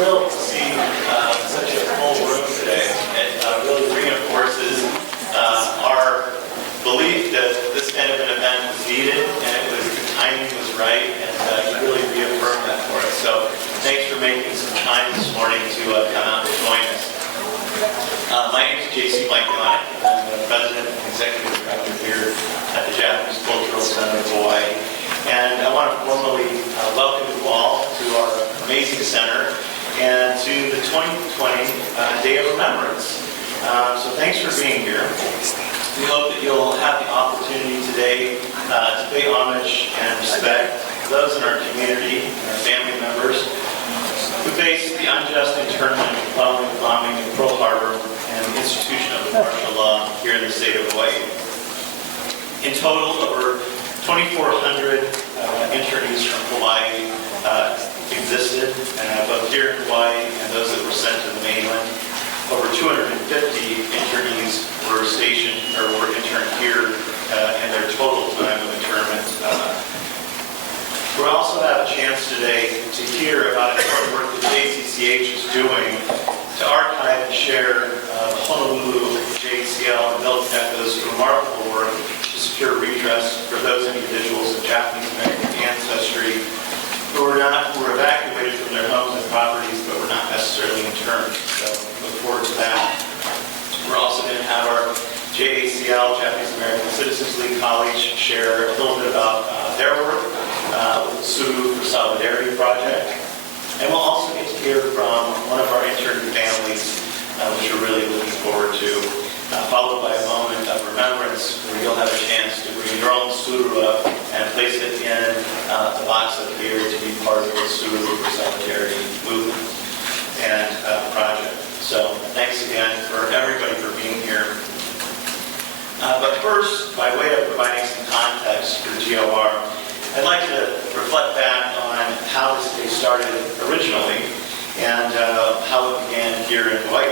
thrilled to see such a full room today. It really reinforces our belief that this kind of an event was needed, and the timing was right, and you really reaffirmed that for us. So thanks for making some time this morning to come out and join us. My name is JCCH Day. I'm the President and Executive Director here at the Japanese Cultural Center of Hawaii. And I want to formally welcome you all to our amazing center and to the 2020 Day of Remembrance. So thanks for being here. We hope that you'll have the opportunity today to pay homage and respect those in our community and our family members who faced the unjust internment following the bombing of Pearl Harbor and the institution of the martial law here in the state of Hawaii. In total, over 2,400 internees from Hawaii existed, both here in Hawaii and those that were sent to the mainland. Over 250 internees were stationed or were interned here in their total time of internment. We'll also have a chance today to hear about important work that JCCH is doing to archive and share the Honolulu JCL and Milton Echo's remarkable work to secure redress for those individuals of Japanese American ancestry who were evacuated from their homes and properties but were not necessarily interned. So look forward to that. We're also going to have our JACL, Japanese American Citizens League colleagues, share a little bit about their work with the Suru for Solidarity Project. And we'll also get to hear from one of our intern families, which we're really looking forward to, followed by a moment of remembrance where you'll have a chance to bring your own Suru up and place it in the box up here to be part of the Suru for Solidarity movement and project. So thanks again for everybody for being here. But first, by way of providing some context for GOR, I'd like to reflect back on how this day started originally and how it began here in Hawaii.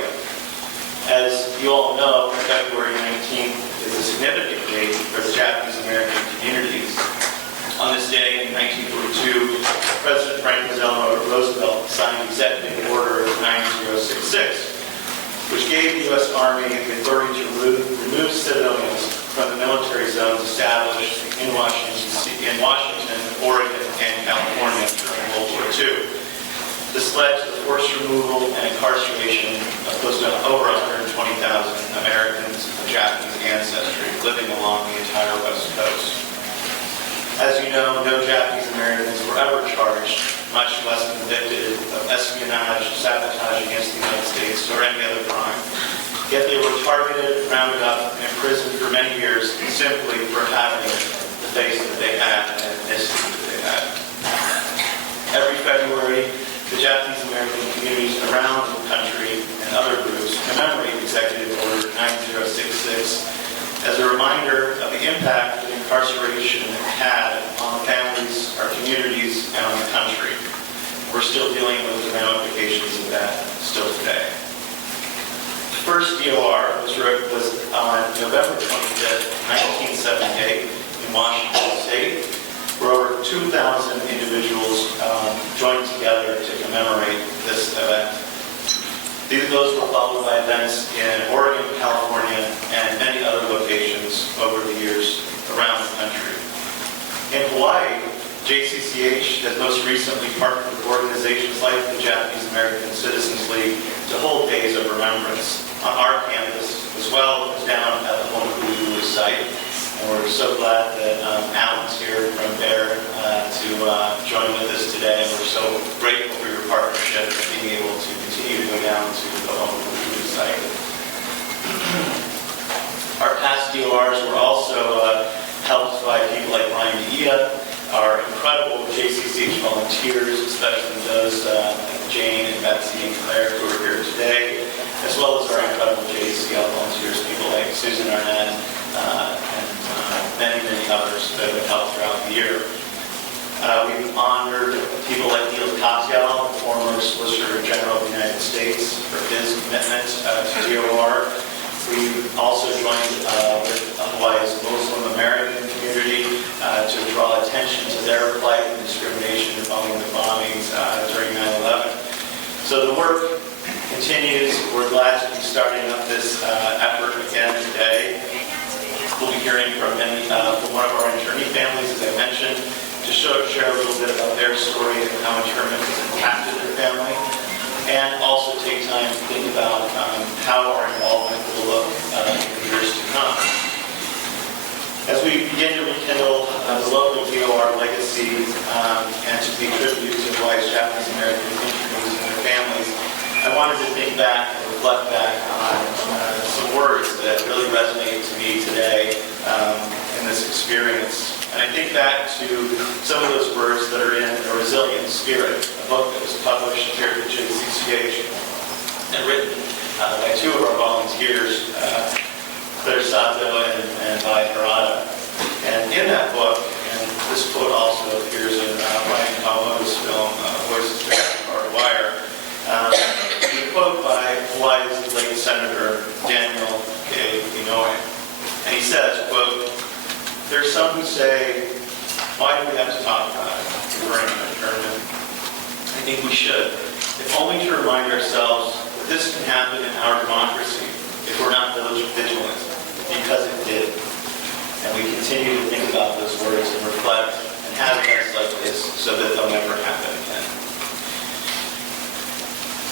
As you all know, February 19th is a significant date for the Japanese American communities. On this day in 1942, President Franklin Delano Roosevelt signed Executive Order 9066, which gave the U.S. Army the authority to remove civilians from the military zones established in Washington, Oregon, and California during World War II. This led to the forced removal and incarceration of close to over 120,000 Americans of Japanese ancestry living along the entire West Coast. As you know, no Japanese Americans were ever charged, much less convicted of espionage, sabotage against the United States, or any other crime. Yet they were targeted, rounded up, and imprisoned for many years simply for having the face that they had and ethnicity that they had. Every February, the Japanese American communities around the country and other groups commemorate Executive Order 9066 as a reminder of the impact that incarceration had on the families, our communities, and on the country. We're still dealing with the ramifications of that still today. The first DOR was on November 25th, 1978 in Washington State, where over 2,000 individuals joined together to commemorate this event. Those were followed by events in Oregon, California, and many other locations over the years around the country. In Hawaii, JCCH has most recently partnered with organizations like the Japanese American Citizens League to hold days of remembrance on our campus as well as down at the Honolulu site. And we're so glad that Alan's here from there to join with us today. And we're so grateful for your partnership and being able to continue to go down to the Honolulu site. Our past DORs were also helped by people like Ryan Ia, our incredible JCCH volunteers, especially those Jane and Betsy and Claire who are here today, as well as our incredible JCL volunteers, people like Susan Arnett and many, many others that have helped throughout the year. We've honored people like Neil Katyal, former Solicitor General of the United States, for his commitment to DOR. We've also joined with Hawaii's Muslim American community to draw attention to their plight and discrimination following the bombings during 9/11. So the work continues. We're glad to be starting up this effort again today. We'll be hearing from one of our internee families, as I mentioned, to share a little bit about their story and how internment has impacted their family, and also take time to think about how our involvement will look in the years to come. As we begin to rekindle the local VOR legacy and to pay tribute to wise Japanese American internees and their families, I wanted to think back and reflect back on some words that really resonate to me today in this experience. And I think back to some of those words that are in A Resilient Spirit, a book that was published here at JCCH and written by two of our volunteers, Claire Sato and Bai Harada. And in that book, and this quote also appears in Ryan Kawamoto's film, Voices of the Barbed Wire, a quote by Hawaii's late Senator Daniel K. Inouye. And he says, quote, "There are some who say, why do we have to talk about it, referring to internment? I think we should, if only to remind ourselves that this can happen in our democracy if we're not vigilant, because it did." And we continue to think about those words and reflect and have events like this so that they'll never happen again.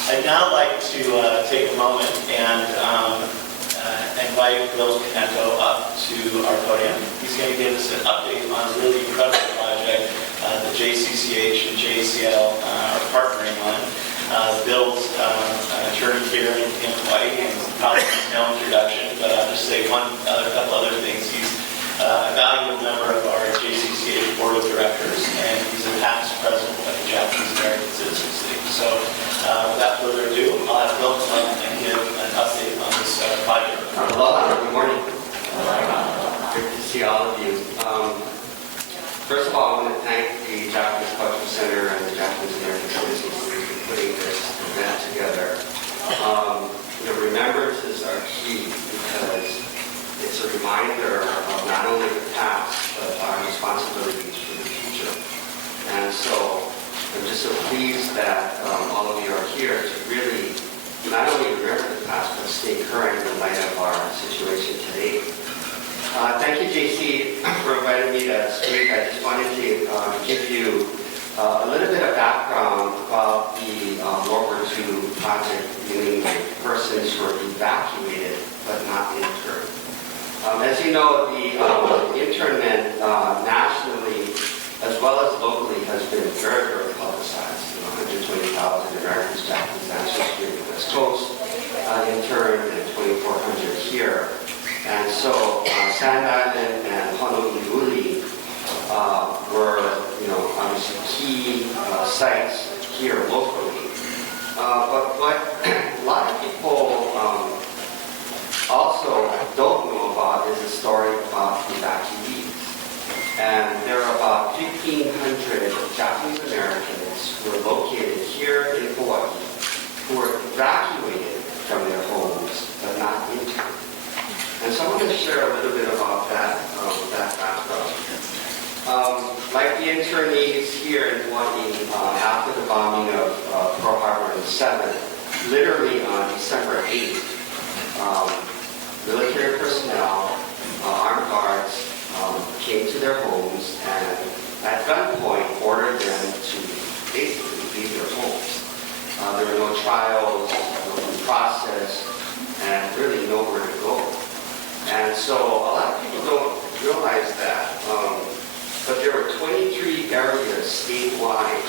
I'd now like to take a moment and invite Bill Kaneko up to our podium. He's going to give us an update on a really incredible project that JCCH and JCL are partnering on. Bill's an attorney here in Hawaii, and probably no introduction, but I'll just say a couple other things. He's a valuable member of our JCCH Board of Directors, and he's a past president of the Japanese American Citizens League. So without further ado, I'll have Bill come up and give an update on this project. Aloha, good morning. Good to see all of you. First of all, I want to thank the Japanese Cultural Center and the Japanese American Citizens League for putting this event together. Remembrances are key because it's a reminder of not only the past, but our responsibilities for the future. And so I'm just so pleased that all of you are here to really not only remember the past, but stay current in light of our situation today. Thank you, JC, for inviting me to speak. I just wanted to give you a little bit of background about the World War II project dealing with persons who were evacuated but not interned. As you know, the internment nationally as well as locally has been very, very publicized. 120,000 Americans, Japanese ancestry in the West Coast interned, and 2,400 here. And so Sand Island and Honolulu were, obviously key sites here locally. But what a lot of people also don't know about is the story about evacuees. And there are about 1,500 Japanese Americans who are located here in Hawaii who were evacuated from their homes but not interned. And so I'm going to share a little bit about that background. Like the internees here in Hawaii, after the bombing of Pearl Harbor on the 7th, literally on December 8th, military personnel, armed guards, came to their homes and at gunpoint ordered them to basically leave their homes. There were no trials, no due process, and really nowhere to go. And so a lot of people don't realize that. But there were 23 areas statewide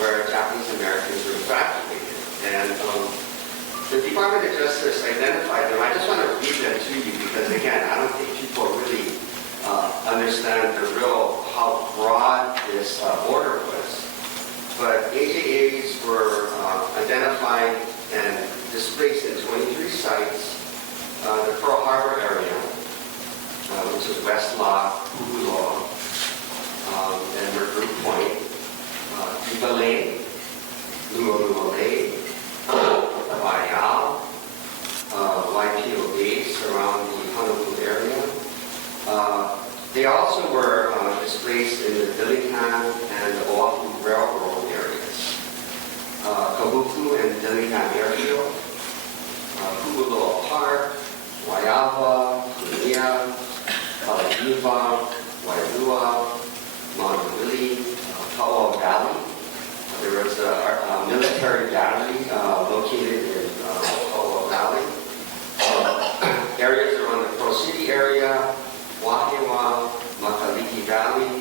where Japanese Americans were evacuated. And the Department of Justice identified them. I just want to read them to you because, again, I don't think people really understand how broad this order was. But AJAs were identified and displaced in 23 sites. The Pearl Harbor area, which is West Loch, Pu'uloa, and Recruit Point, Iba Lane, Lualua Lane, Waiau, YPO base around the Honolulu area. They also were displaced in the Dillingham and the Oahu Railroad areas. Oahu and Dillingham Airfield, Kualoa Park, Waiawa, Kunia, Palaiva, Wailua, Mononili, Pauau Valley. There was a military battery located in Pauau Valley. Areas around the Pro City area, Wahiawa, Makaliki Valley,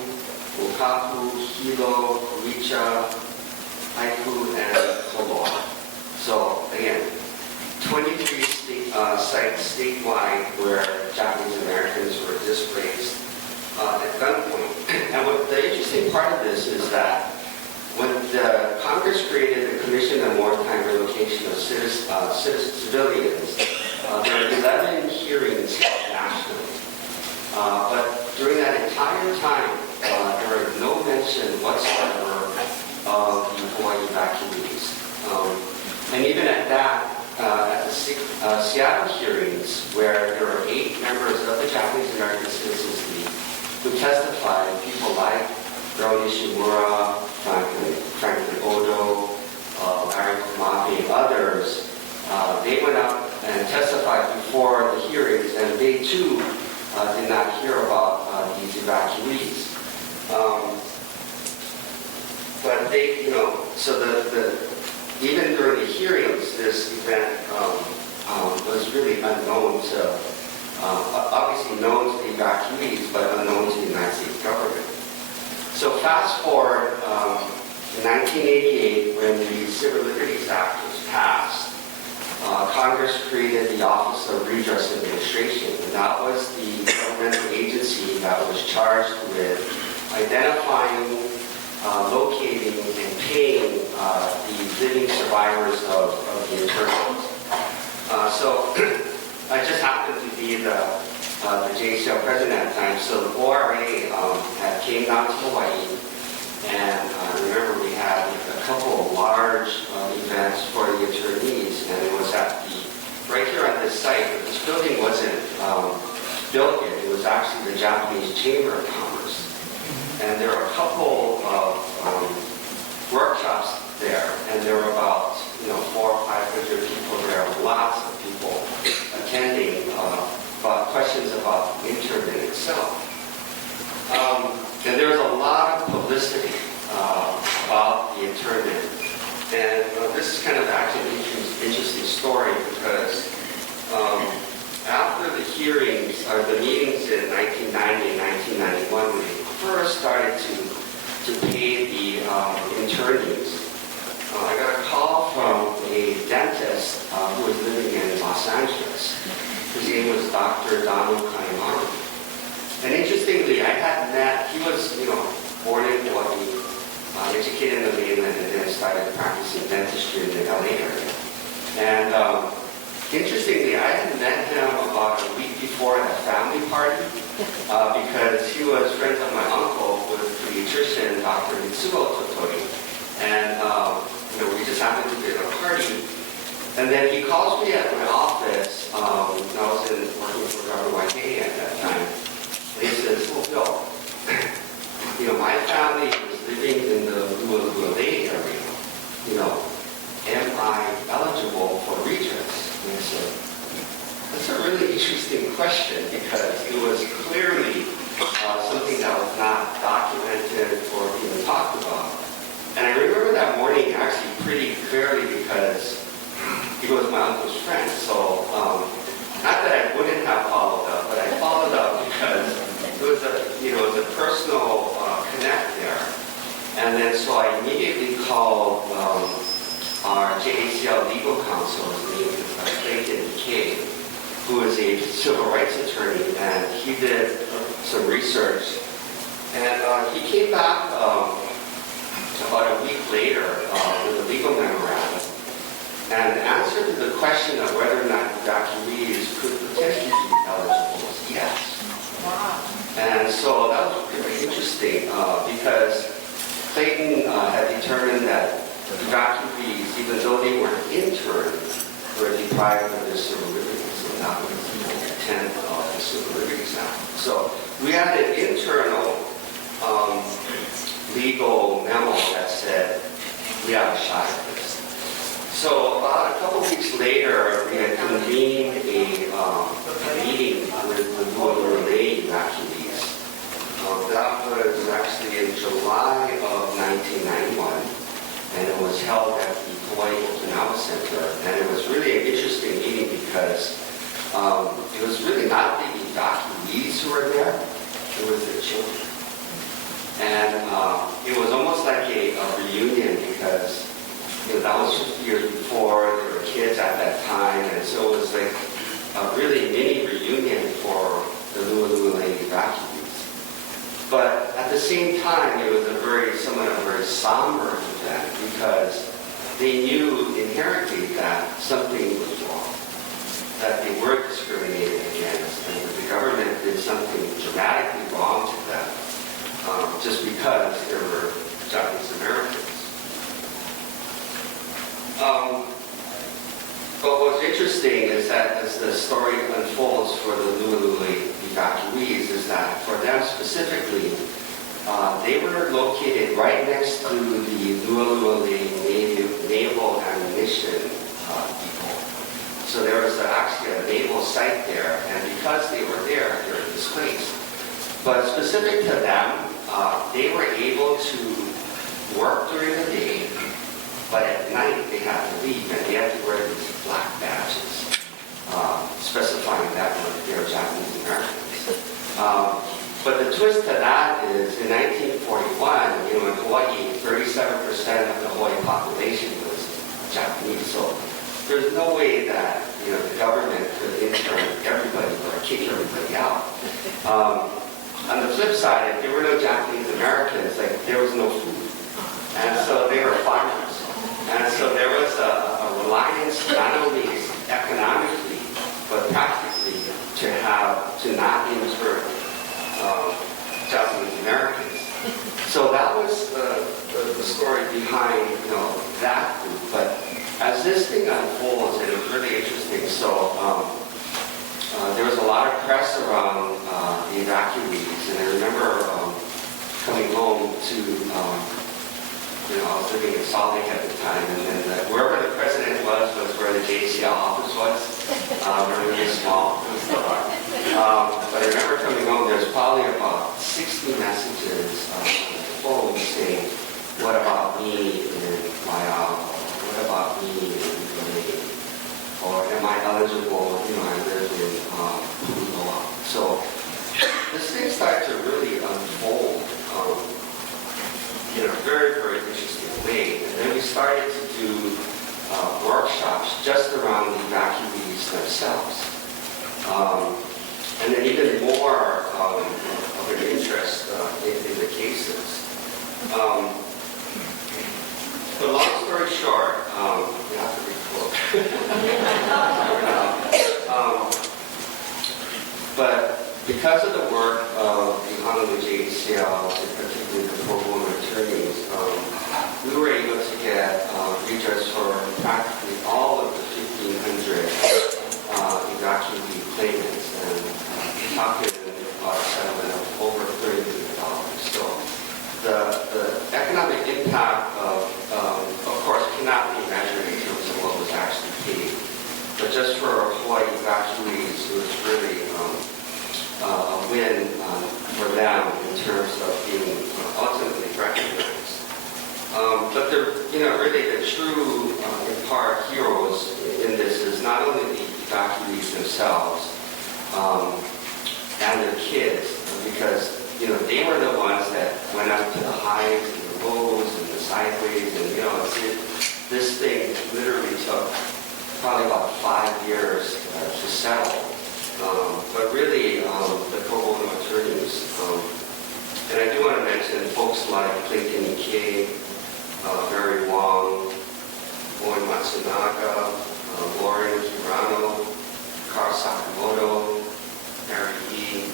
Okapu, Hilo, Richa, Haiku, and Koloa. So again, 23 sites statewide where Japanese Americans were displaced at gunpoint. And what the interesting part of this is that when the Congress created the Commission on Wartime Relocation of Civilians, there were 11 hearings nationally. But during that entire time, there was no mention whatsoever of the Hawaii evacuees. And even at that, at the Seattle hearings, where there were 8 members of the Japanese American Citizens League who testified, people like Earl Nishimura, Franklin Odo, Larry Kumabe, and others, they went up and testified before the hearings, and they too did not hear about these evacuees. But they, so even during the hearings, this event was really unknown to, obviously known to the evacuees, but unknown to the United States government. So fast forward in 1988, when the Civil Liberties Act was passed, Congress created the Office of Redress Administration, and that was the governmental agency that was charged with identifying, locating, and paying the living survivors of the internees. So I just happened to be the JCL president at the time, so the ORA had came down to Hawaii, and remember we had a couple of large events for the internees, and it was at right here at this site. But this building wasn't built yet. It was actually the Japanese Chamber of Commerce, and there were a couple of workshops there, and there were about 400 or 500 people there, lots of people attending. About questions about the internment itself. And there was a lot of publicity about the internment. And this is kind of actually an interesting story because after the hearings, or the meetings in 1990 and 1991, when we first started to pay the internees, I got a call from a dentist who was living in Los Angeles. His name was Dr. Donald Kaimaru. And interestingly, I had met, he was, born in Hawaii, educated in the mainland, and then started practicing dentistry in the LA area. And interestingly, I had met him about a week before at a family party because he was friends of my uncle with the pediatrician, Dr. Mitsuo Totori. And, we just happened to be at a party. And then he calls me at my office. I was working for Governor Waikei at that time. And he says, "Oh, Bill, my family is living in the Lualua Bay area. Am I eligible for redress?" And I said, "That's a really interesting question because it was clearly something that was not documented or even talked about." And I remember that morning actually pretty clearly because he was my uncle's friend. So, not that I wouldn't have followed up, but I followed up because it was a personal connect there. And then so I immediately called our JCL legal counsel, his name is Clayton McKay, who is a civil rights attorney, and he did some research. And he came back about a week later with a legal memorandum. And the answer to the question of whether or not evacuees could potentially be eligible was yes. Wow. And so that was really interesting because Clayton had determined that evacuees, even though they were interned, were deprived of their civil liberties, and that was the intent of the Civil Liberties Act. So we had an internal legal memo that said we have a shot at this. So about a couple weeks later, we had convened a meeting with the Lualua evacuees. That was actually in July of 1991, and it was held at the Hawaii Okinawa Center. And it was really an interesting meeting because it was really not the evacuees who were there, it was their children. And it was almost like a reunion because that was 50 years before, there were kids at that time, and so it was like a really mini reunion for the Lualua evacuees. But at the same time, it was somewhat of a very somber event because they knew inherently that something was wrong, that they were discriminated against, and that the government did something dramatically wrong to them just because they were Japanese Americans. But what's interesting is that as the story unfolds for the Lualua evacuees is that for them specifically, they were located right next to the Lualua Naval Ammunition Depot. So there was actually a naval site there, and because they were there, they were displaced. But specific to them, they were able to work during the day, but at night they had to leave, and they had to wear these black badges, specifying that they were Japanese Americans. But the twist to that is, in 1941, in Hawaii, 37% of the Hawaii population was Japanese. So there's no way that the government could intern everybody or kick everybody out. On the flip side, if there were no Japanese Americans, there was no food, and so they were farmers. And so there was a reliance not only economically, but practically to not intern Japanese Americans. So that was the story behind that group. But as this thing unfolds, it was really interesting. So there was a lot of press around the evacuees, and I remember coming home to I was living in Salt Lake at the time, and then wherever the president was where the JCL office was. Really small. It was still hard. But I remember coming home, there's probably about 60 messages on the phone saying, what about me in Waiau? What about me in Italy? Or am I eligible? I live in Pu'uloa. So this thing started to really unfold in a very, very interesting way. And then we started to do workshops just around the evacuees themselves. And then even more of an interest in the cases. But long story short, you have to read the book. But because of the work of the Honolulu JCL, particularly the pro bono attorneys, we were able to get redress for practically all of the 1,500 evacuee claimants, and we're talking about a settlement of over $30 million. So the economic impact of course, cannot be measured in terms of what was actually paid. But just for Hawaii evacuees, it was really a win for them in terms of being ultimately recognized. But really the true, in part, heroes in this is not only the evacuees themselves and their kids, because they were the ones that went up to the highs and the lows and the sideways, and this thing literally took probably about 5 years to settle. But really, the pro bono attorneys, and I do want to mention folks like Clayton Ike, Barry Wong, Owen Matsunaga, Lauren Hirano, Carl Sakamoto, Mary Lee,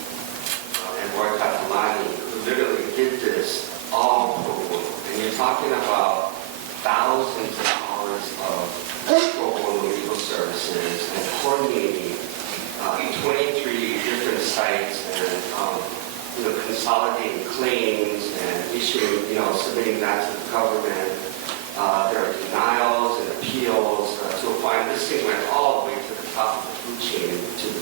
and Roy Katalani, who literally did this all pro bono. And you're talking about thousands of hours of pro bono legal services and coordinating 23 different sites and consolidating claims and issuing, submitting that to the government. There are denials and appeals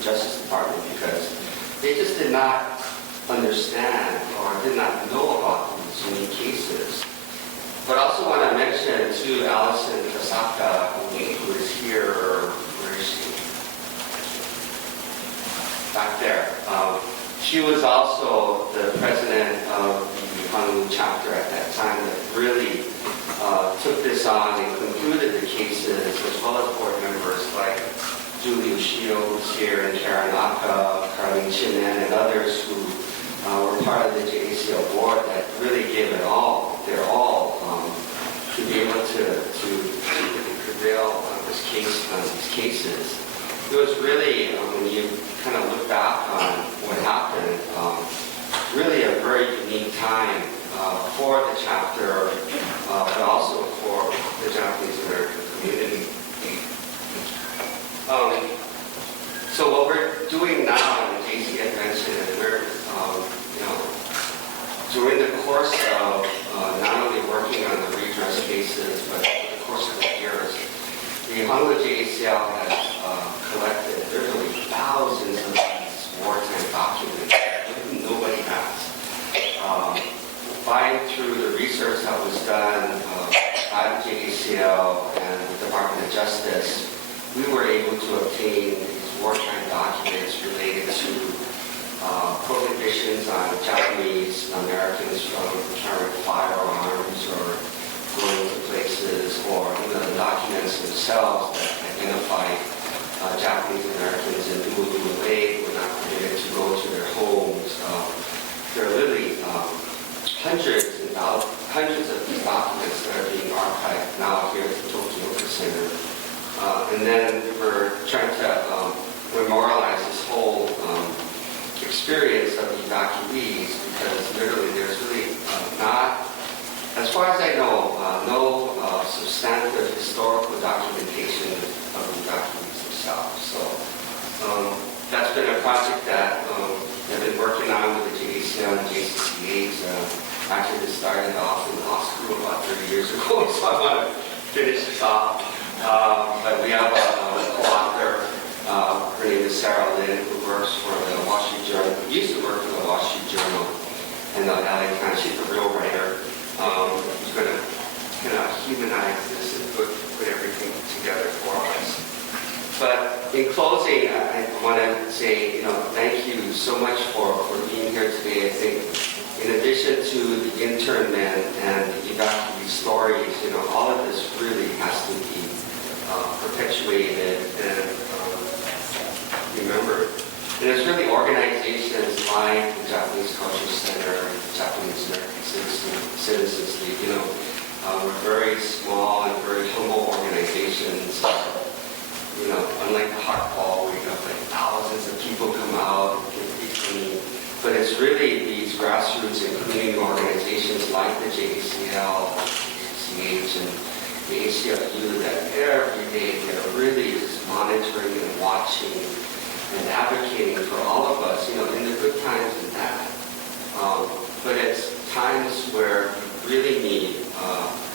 Justice Department because they just did not understand or did not know about these unique cases. But I also want to mention to Allison Kasaka, who is here, where is she? Back there. She was also the president of the Honolulu chapter at that time that really took this on and concluded the cases, as well as board members like Julie Ushio, who's here, and Karen Aka, Carlene Chinen, and others who were part of the JCL board that really gave it all, their all, to be able to prevail on this case, on these cases. It was really, when you kind of look back on what happened, really a very unique time for the chapter, but also for the Japanese American community. So what we're doing now, and JC had mentioned, we're, during the course of not only working on the redress cases, but over the course of the years, the Honolulu JCL has collected literally thousands of these wartime documents that nobody has. By through the research that was done at JCL and the Department of Justice, we were able to obtain these wartime documents related to prohibitions on Japanese Americans from carrying firearms or going to places, or the documents themselves that identified Japanese Americans in Honolulu Lake were not permitted to go to their homes. There are literally hundreds of these documents that are being archived now here at the Tokyo Center. And then we're trying to memorialize this whole experience of the evacuees, because literally there's really not, as far as I know, no substantive historical documentation of the evacuees themselves. So that's been a project that I've been working on with the JCCH and JCCH. Actually, this started off in law school about 30 years ago, so I want to finish this off. But we have a co-author, her name is Sarah Lynn, who works for the Wall Street Journal, used to work for the Wall Street Journal in the LA Times. She's a real writer who's going to kind of humanize this and put everything together for us. But in closing, I want to say, thank you so much for being here today. I think in addition to the internment and the evacuee stories, all of this really has to be perpetuated and remembered. And it's really organizations like the Japanese Culture Center, the Japanese American Citizens League. We're very small and very humble organizations. Unlike the Heart Ball, where you have like thousands of people come out and give money. But it's really these grassroots and community organizations like the JCL, JCCH, and the ACLU that every day they're really just monitoring and watching and advocating for all of us, in the good times and bad. But it's times where you really need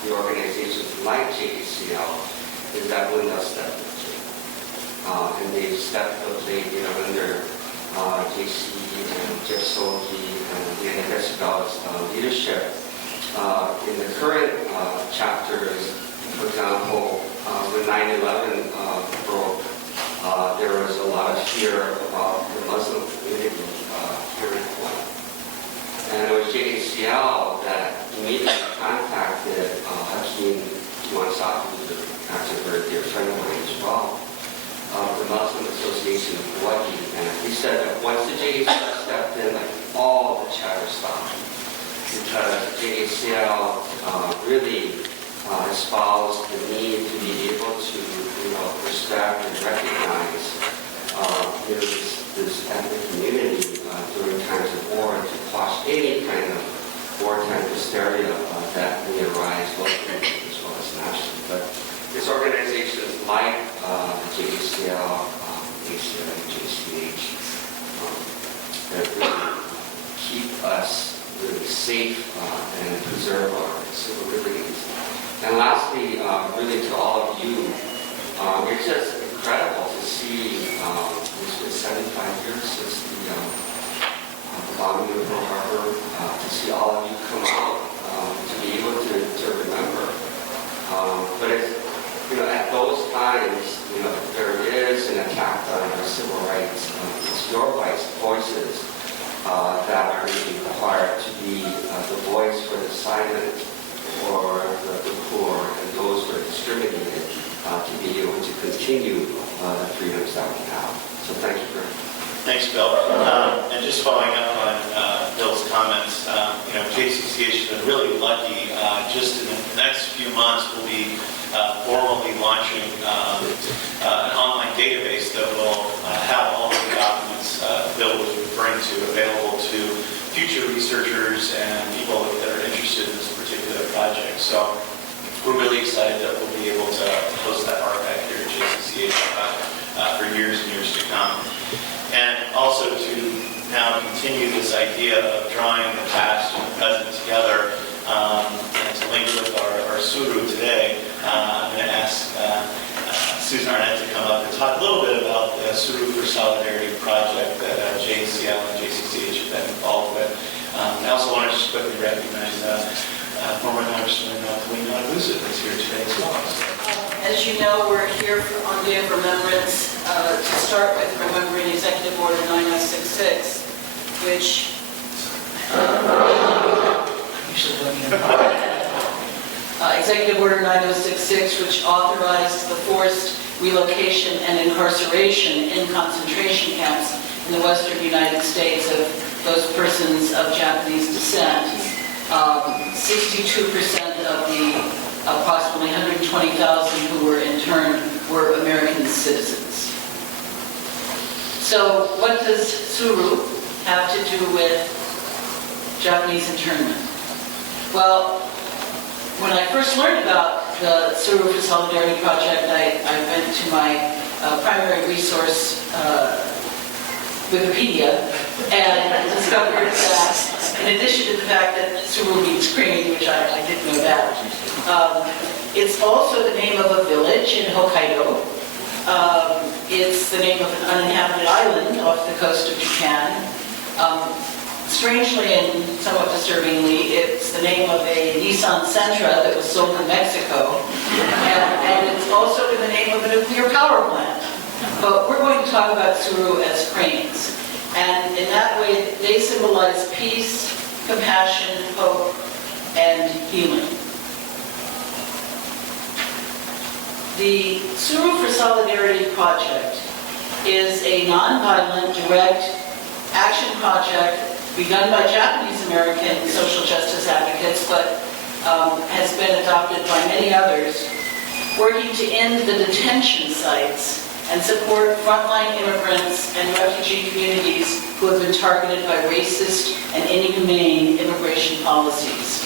the organizations like JCL is that when they'll step up. And they've stepped up late, under JC and Jeff Soki and Leanna Vesibel's leadership. In the current chapters, for example, when 9/11 broke, there was a lot of fear about the Muslim community here in Hawaii. And it was JACL that immediately contacted Hakeem Iwansaki, who's actually a very dear friend of mine as well, the Muslim Association of Hawaii. And he said that once the JACL stepped in, all the chatter stopped. Because JACL really espoused the need to be able to, respect and recognize, this ethnic community during times of war, and to quash any kind of wartime hysteria that may arise locally as well as nationally. But it's organizations like the JCL, ACL, and JCH that really keep us really safe and preserve our civil liberties. And lastly, really to all of you, it's just incredible to see, it's been 17 bombing of Pearl Harbor, to see all of you come out, to be able to remember. But it's, at those times, there is an attack on our civil rights. It's your voices that are being required to be the voice for the silent, for the poor, and those who are discriminated, to be able to continue the freedoms that we have. So thank you very much. Thanks, Bill. And just following up on Bill's comments, JCCH has been really lucky. Just in the next few months, we'll be formally launching an online database that will have all of the documents Bill was referring to available to future researchers and people that are interested in this particular project. So we're really excited that we'll be able to host that archive here at JCCH for years and years to come. And also to now continue this idea of drawing the past and the present together, and to link with our Suru today, I'm going to ask Susan Arnett to come up and talk a little bit about the Suru for Solidarity project that JCL and JCCH have been involved with. I also want to just quickly recognize former Congressman Kalina Abusa that's here today as well. As you know, we're here on Day of Remembrance to start with remembering Executive Order 9066, which Executive Order 9066, which authorized the forced relocation and incarceration in concentration camps in the western United States of those persons of Japanese descent. 62% of the approximately 120,000 who were interned were American citizens. So what does Suru have to do with Japanese internment? Well, when I first learned about the Suru for Solidarity project, I went to my primary resource, Wikipedia, and discovered that in addition to the fact that Suru means green, which I didn't know that, it's also the name of a village in Hokkaido. It's the name of an uninhabited island off the coast of Japan. Strangely and somewhat disturbingly, it's the name of a Nissan Sentra that was sold in Mexico. And it's also the name of a nuclear power plant. But we're going to talk about Suru as cranes. And in that way, they symbolize peace, compassion, hope, and healing. The Suru for Solidarity project is a nonviolent, direct action project begun by Japanese American social justice advocates, but has been adopted by many others, working to end the detention sites and support frontline immigrants and refugee communities who have been targeted by racist and inhumane immigration policies.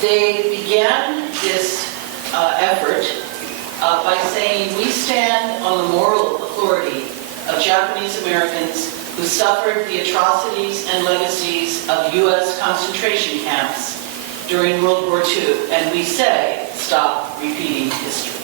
They began this effort by saying, we stand on the moral authority of Japanese Americans who suffered the atrocities and legacies of U.S. concentration camps during World War II, and we say, stop repeating history.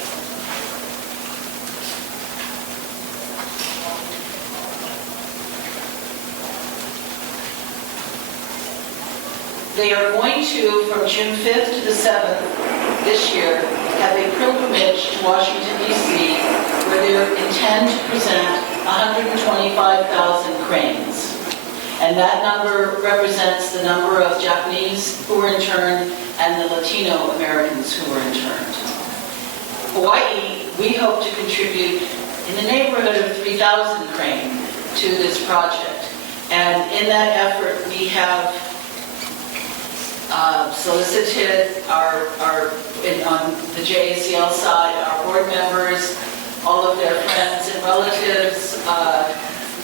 They are going to, from June 5th to the 7th this year, have a pilgrimage to Washington, D.C., where they intend to present 125,000 cranes. And that number represents the number of Japanese who were interned and the Latino Americans who were interned. Hawaii, we hope to contribute in the neighborhood of 3,000 crane to this project. And in that effort, we have solicited on the JCL side, our board members, all of their friends and relatives,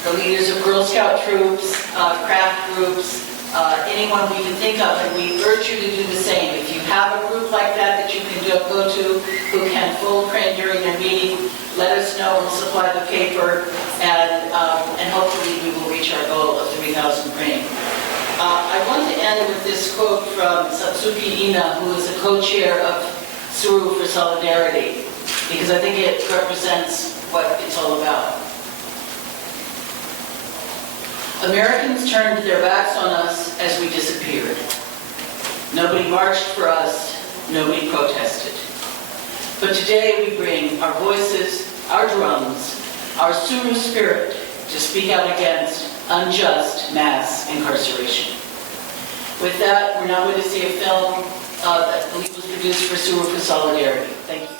the leaders of Girl Scout troops, craft groups, anyone we can think of, and we urge you to do the same. If you have a group like that you can go to who can full crane during their meeting, let us know. We'll supply the paper, and hopefully we will reach our goal of 3,000 crane. I want to end with this quote from Satsuki Ina, who is a co-chair of Suru for Solidarity, because I think it represents what it's all about. Americans turned their backs on us as we disappeared. Nobody marched for us, nobody protested. But today we bring our voices, our drums, our Suru spirit to speak out against unjust mass incarceration. With that, we're now going to see a film that I believe was produced for Suru for Solidarity. Thank you.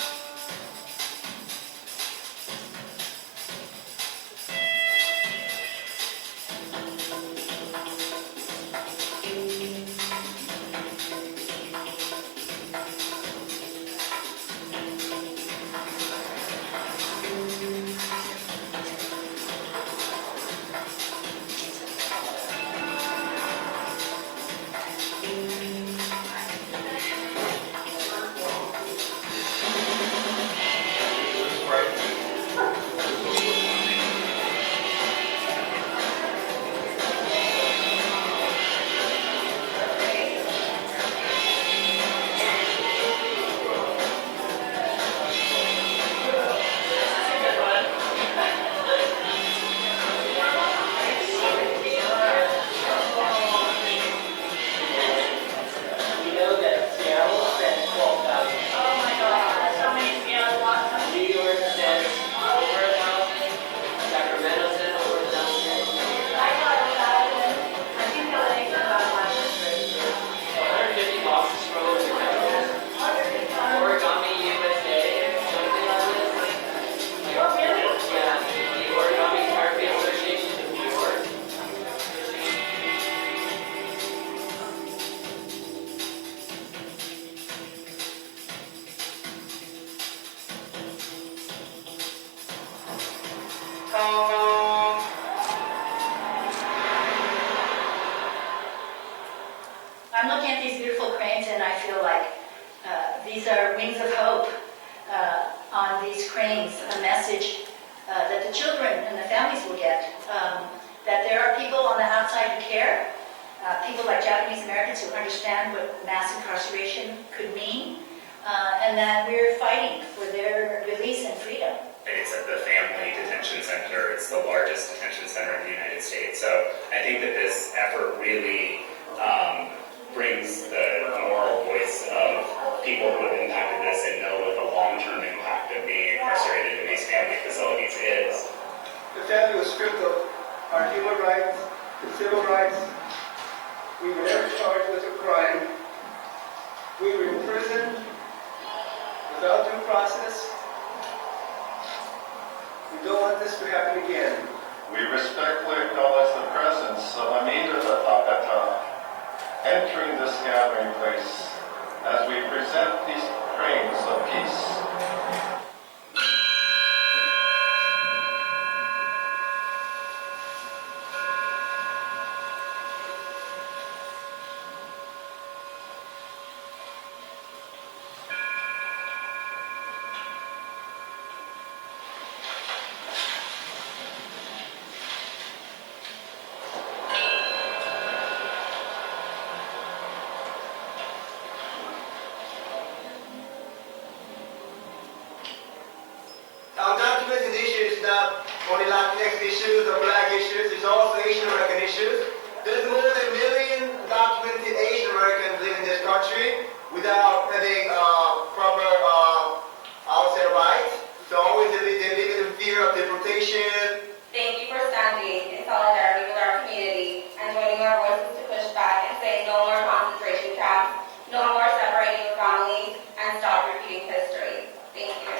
I'm looking at these beautiful cranes and I feel like these are wings of hope on these cranes, a message that the children and the families will get, that there are people on the outside who care, people like Japanese Americans who understand what mass incarceration could mean, and that we're fighting for their release and freedom. It's at the Family Detention Center. It's the largest detention center in the United States. So I think that this effort really brings the moral voice of people who have impacted this and know what the long-term impact of being incarcerated in these family facilities is. The family was stripped of our human rights, civil rights. We were never charged with a crime. We were imprisoned without due process. We don't want this to happen again. We respectfully acknowledge the presence of Amida Apata entering this gathering place as we present these cranes of peace. Undocumented issue is not only Latinx issues or Black issues, it's also Asian American issues. There's more than a million documented Asian Americans living in this country without having proper, I would say, rights. So always they're living in fear of deportation. Thank you for standing in solidarity with our community and joining our voices to push back and say no more concentration camps, no more separating your families, and stop repeating history. Thank you.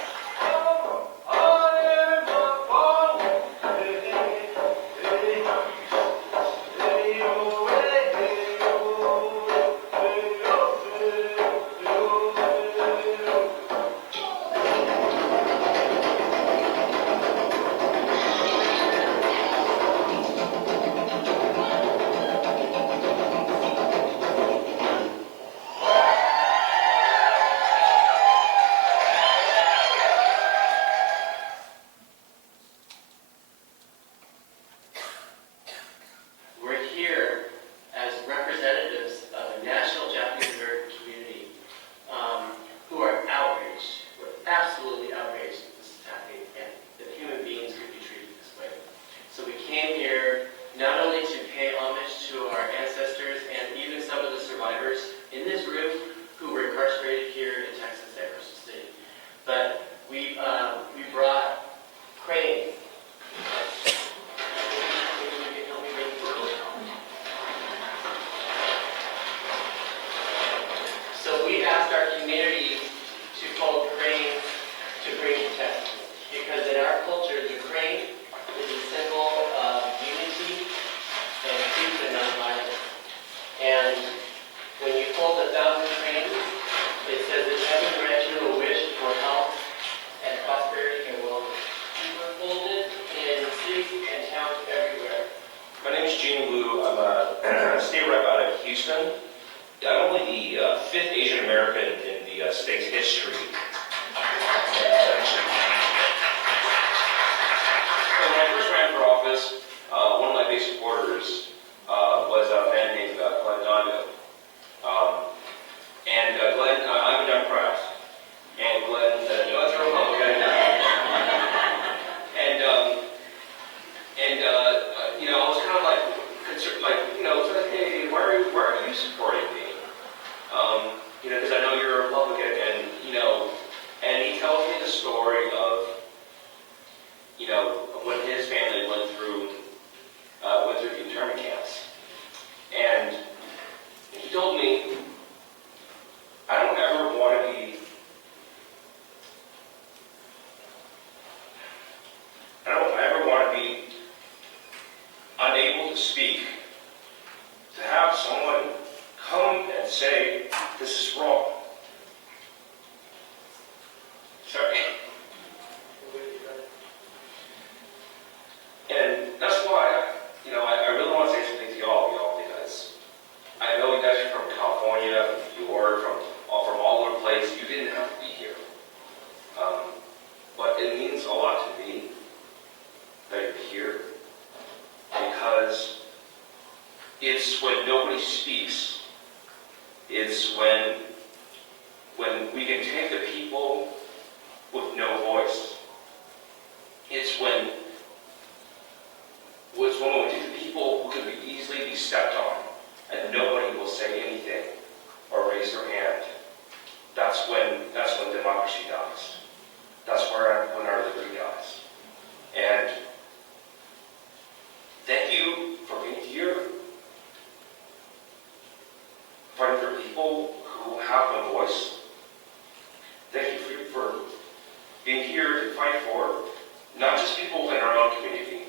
not just people in our own community,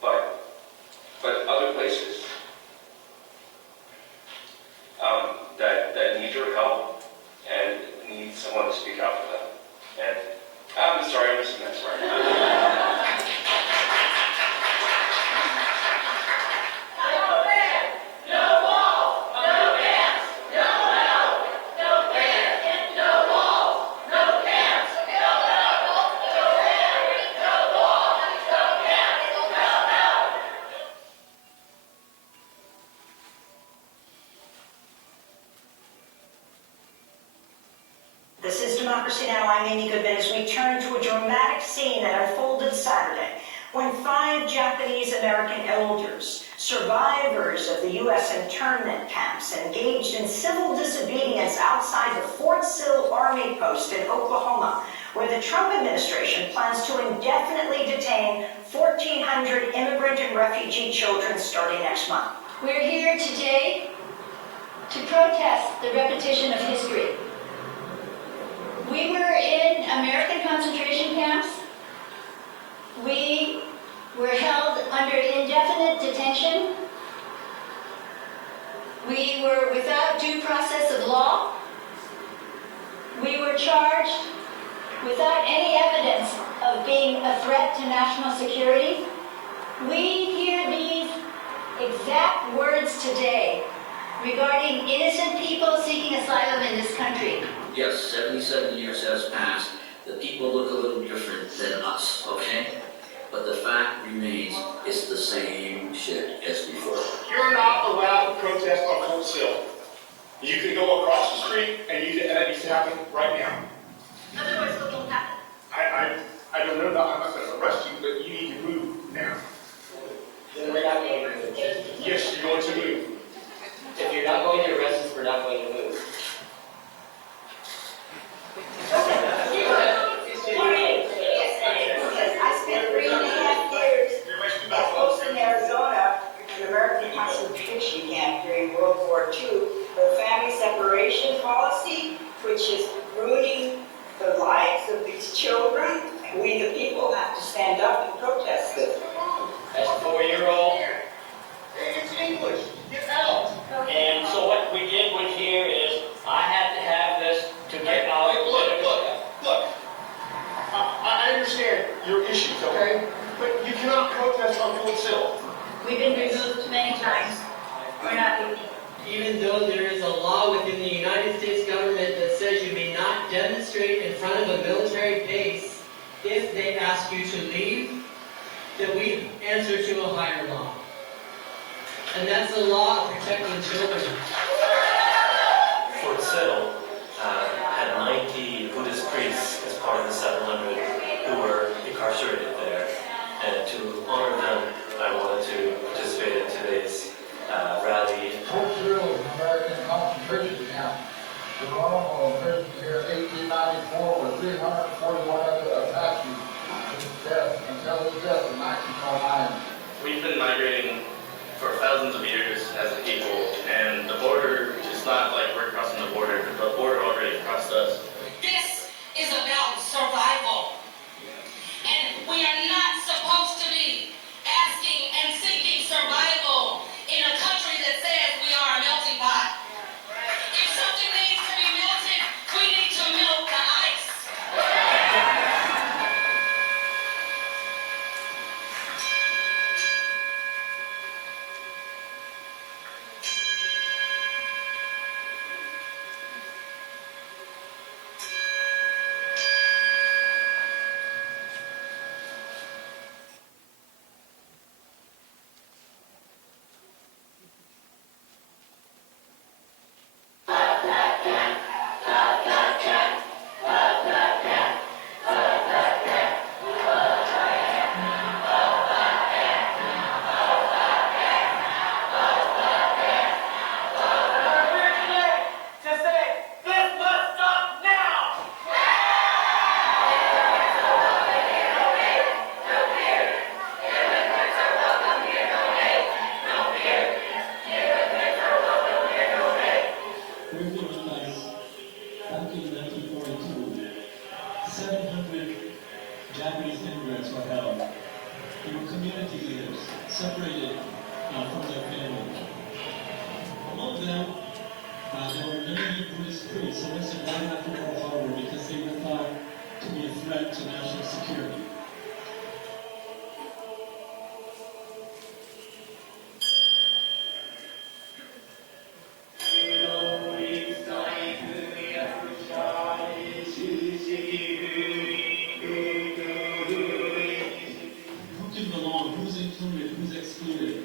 but other places that need your help and need someone to speak out for them. And I'm sorry, I'm missing that part. This is Democracy Now! I'm Amy Goodman as we turn to a dramatic scene that unfolded Saturday when 5 Japanese American elders, survivors of the U.S. internment camps, engaged in civil disobedience outside the Fort Sill Army Post in Oklahoma, where the Trump administration plans to indefinitely detain 1,400 immigrant and refugee children starting next month. We're here today to protest the repetition of history. We were in American concentration camps. We were held under indefinite detention. We were without due process of law. We were charged without any evidence of being a threat to national security. We hear these exact words today regarding innocent people seeking asylum in this country. Yes, 77 years has passed. The people look a little different than us, okay? But the fact remains, it's the same shit as before. You're not allowed to protest on Fort Sill. You can go across the street and that needs to happen right now. Otherwise, what will happen? I don't know, I'm not going to arrest you, but you need to move now. Then we're not going to move. Yes, you're going to move. If you're not going to arrest us, we're not going to move. I spent 3.5 years in Arizona, an American concentration camp during World War II, the family separation policy, which is ruining the lives of these children. We, the people, have to stand up and protest it. As a 4-year-old, It's English. Get out. and so what we did with here is, I had to have this to get out. Look. I understand your issues, okay? But you cannot protest on Fort Sill. We've been removed many times. We're not leaving. Even though there is a law within the United States government that says you may not demonstrate in front of a military base if they ask you to leave, that we answer to a higher law. And that's the law of protecting children. Fort Sill had 90 Buddhist priests as part of the 700 who were incarcerated there. And to honor them, I wanted to participate in today's rally. Fort Sill is an American concentration camp. The normal prison here in 1894 with 341 other Apaches to death until his death in 1909. We've been migrating for thousands of years as a people, and the border is not like we're crossing the border. The border already crossed us. This is about survival. And we are not supposed to be asking and seeking survival in a country that says we are a melting pot. If something needs to be melted, we need to melt the ice. Japanese immigrants were held. They were community leaders, separated from their family. Among them, there were many Buddhist priests arrested right after Pearl Harbor because they were thought to be a threat to national security. Who can belong? Who's included? Who's excluded?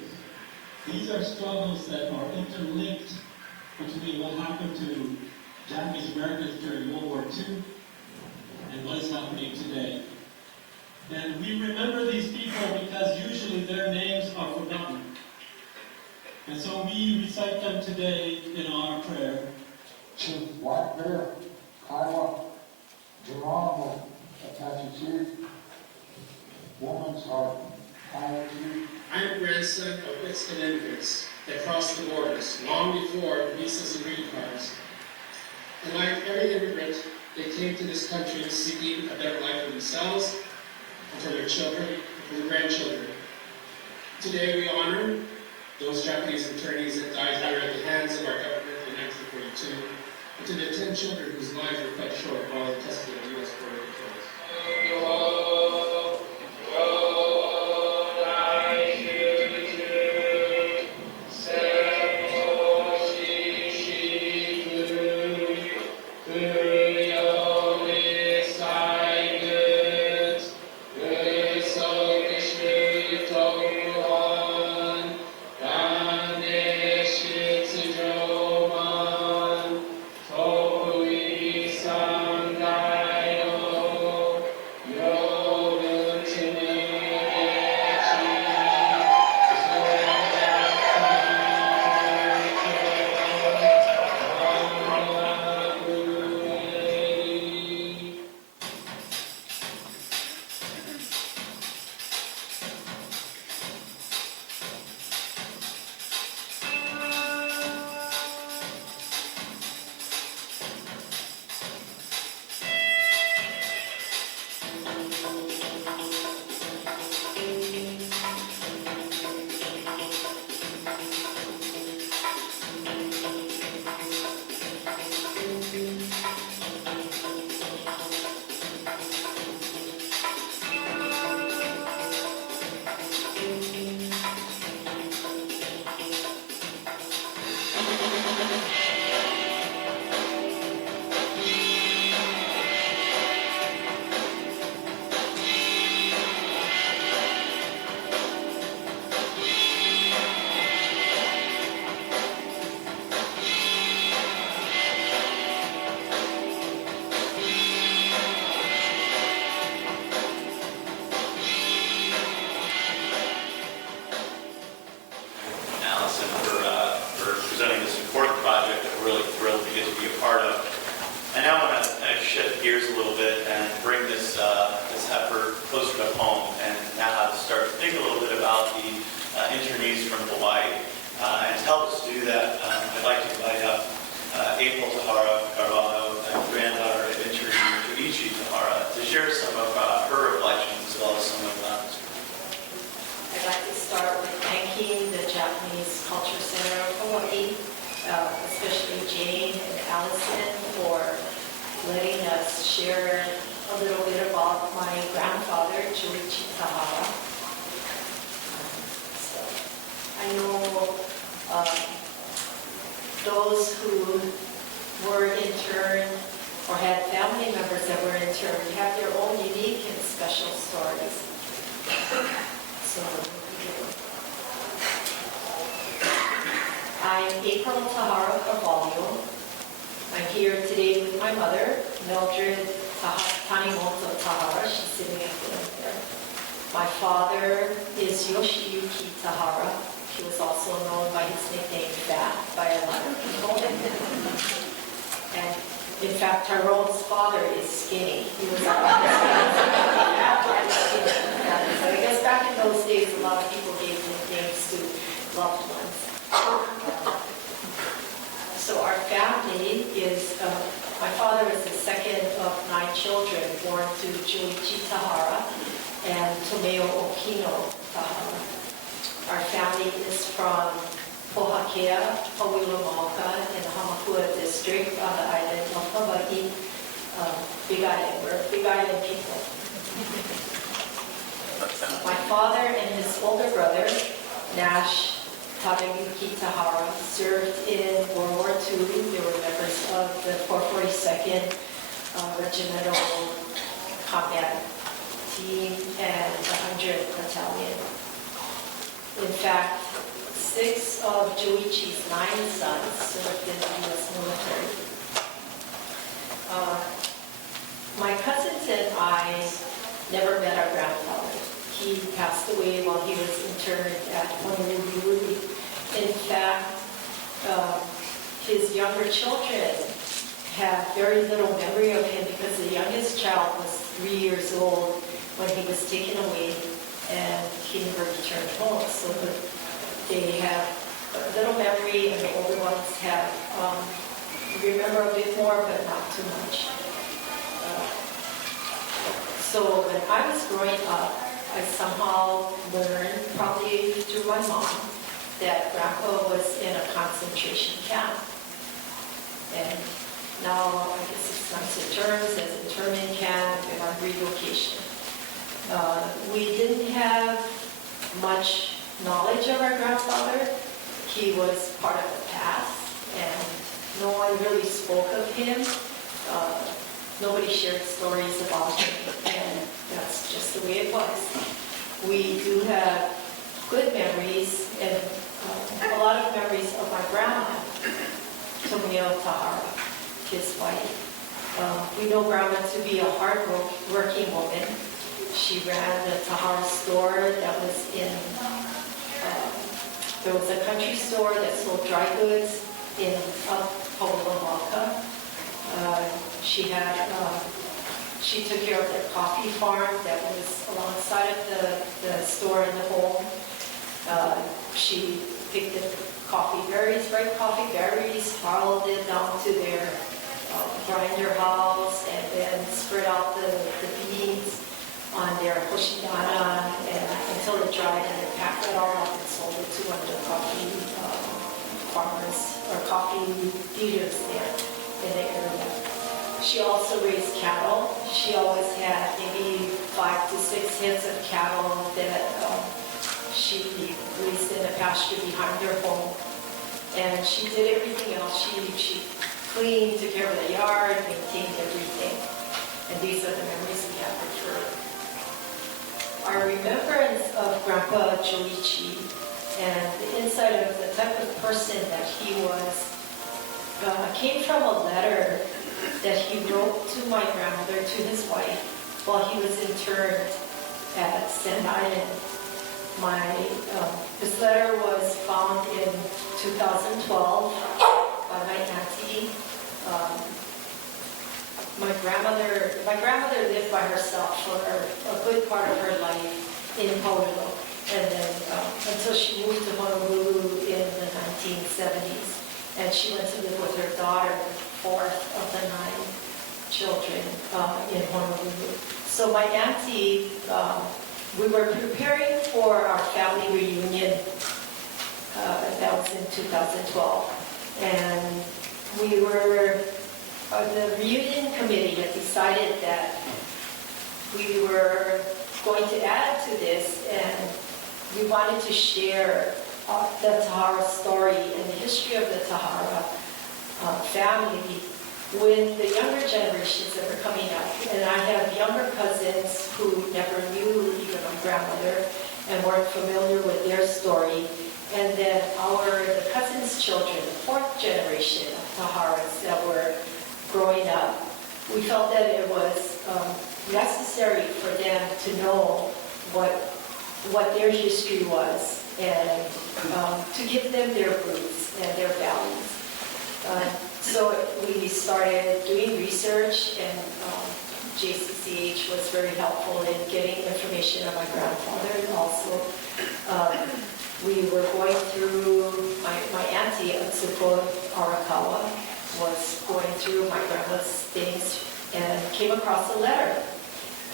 These are struggles that are interlinked between what happened to Japanese Americans during World War II and what is happening today. And we remember these people because usually their names are forgotten. And so we recite them today in our prayer. White Bear, Kiowa, Geronimo, Apache Chief, Woman's Heart, Kiowa Chief. I am grandson of Mexican immigrants that crossed the borders long before visas and green cards. And like every immigrant, they came to this country seeking a better life for themselves, and for their children, and for their grandchildren. Today we honor those Japanese internees that died here at the hands of our government in 1942, and to the 10 children whose lives were cut short while in custody of U.S. border patrols. Those who were interned or had family members that were interned have their own unique and special stories. So, I'm April Tahara Carvalho. I'm here today with my mother, Mildred Tanimoto Tahara. She's sitting at the end there. My father is Yoshiyuki Tahara. He was also known by his nickname Fat by a lot of people. And in fact, Tyrone's father is skinny. He was so I guess back in those days, a lot of people gave nicknames to loved ones. So our family is, my father is the second of 9 children born to Joichi Tahara and Tomeo Okino Tahara. Our family is from Pohakea, Pawilomaoka, in the Hamakua district on the island of Hawaii. Big Island, we're Big Island people. My father and his older brother, Nash Tadayuki Tahara, served in World War II. They were members of the 442nd Regimental Combat Team and the 100th Battalion. In fact, 6 of Joichi's 9 sons served in the U.S. military. My cousins and I never met our grandfather. He passed away while he was interned at Honolulu. In fact, his younger children have very little memory of him because the youngest child was 3 years old when he was taken away and he never returned home. So they have little memory and the older ones have remember a bit more but not too much. So when I was growing up, I somehow learned, probably through my mom, that Grandpa was in a concentration camp. And now I guess it's nice terms as internment camp and on relocation. We didn't have much knowledge of our grandfather. He was part of the past, and no one really spoke of him. Nobody shared stories about him, and that's just the way it was. We do have good memories, and a lot of memories of my grandma, Tomeo Tahara, his wife. We know Grandma to be a hard-working woman. She ran the Tahara store that was in, there was a country store that sold dry goods in Pawilomaoka. She took care of the coffee farm that was alongside of the store in the home. She picked the coffee berries, ripe coffee berries, hauled it down to their grinder house, and then spread out the beans on their hoshidana until it dried, and then packed it all up and sold it to one of the coffee farmers or coffee dealers there in the area. She also raised cattle. She always had maybe 5 to 6 heads of cattle that she raised in a pasture behind her home. And she did everything else. She cleaned, took care of the yard, maintained everything. And these are the memories we have with her. Our remembrance of Grandpa Joichi and the insight of the type of person that he was came from a letter that he wrote to my grandmother, to his wife, while he was interned at Sand Island. This letter was found in 2012 by my auntie. My grandmother lived by herself for a good part of her life in Honolulu, and then until she moved to Honolulu in the 1970s. And she went to live with her daughter, the 4th of the 9 children in Honolulu. So my auntie, we were preparing for our family reunion. That was in 2012. And we were, the reunion committee had decided that we were going to add to this, and we wanted to share the Tahara story and the history of the Tahara family with the younger generations that were coming up. And I have younger cousins who never knew even my grandmother and weren't familiar with their story. And then the cousins' children, the 4th generation of Taharas that were growing up, we felt that it was necessary for them to know what their history was, and to give them their roots and their values. So we started doing research, and JCCH was very helpful in getting information on my grandfather. And also, we were going through, my auntie, Atsuko Arakawa, was going through my grandma's things and came across a letter.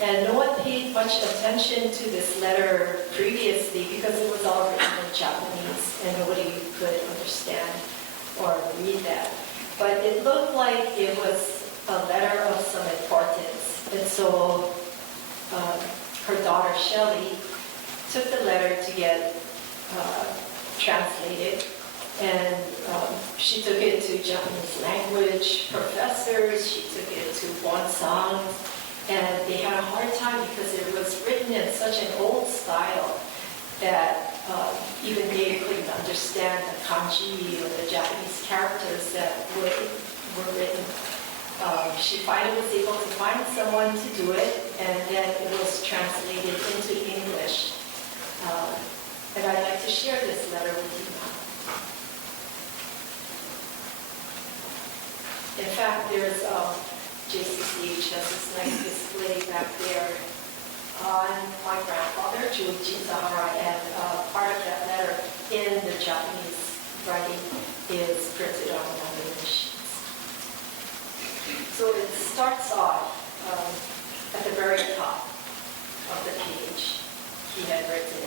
And no one paid much attention to this letter previously because it was all written in Japanese and nobody could understand or read that. But it looked like it was a letter of some importance. And so her daughter Shelley took the letter to get translated, and she took it to Japanese language professors, she took it to Wonsang, and they had a hard time because it was written in such an old style that even they couldn't understand the kanji or the Japanese characters that were written. She finally was able to find someone to do it, and then it was translated into English. And I'd like to share this letter with you now. In fact, there's JCCH has this nice display back there on my grandfather, Juichi Sahara, and part of that letter in the Japanese writing is printed on one of the sheets. So it starts off at the very top of the page. He had written,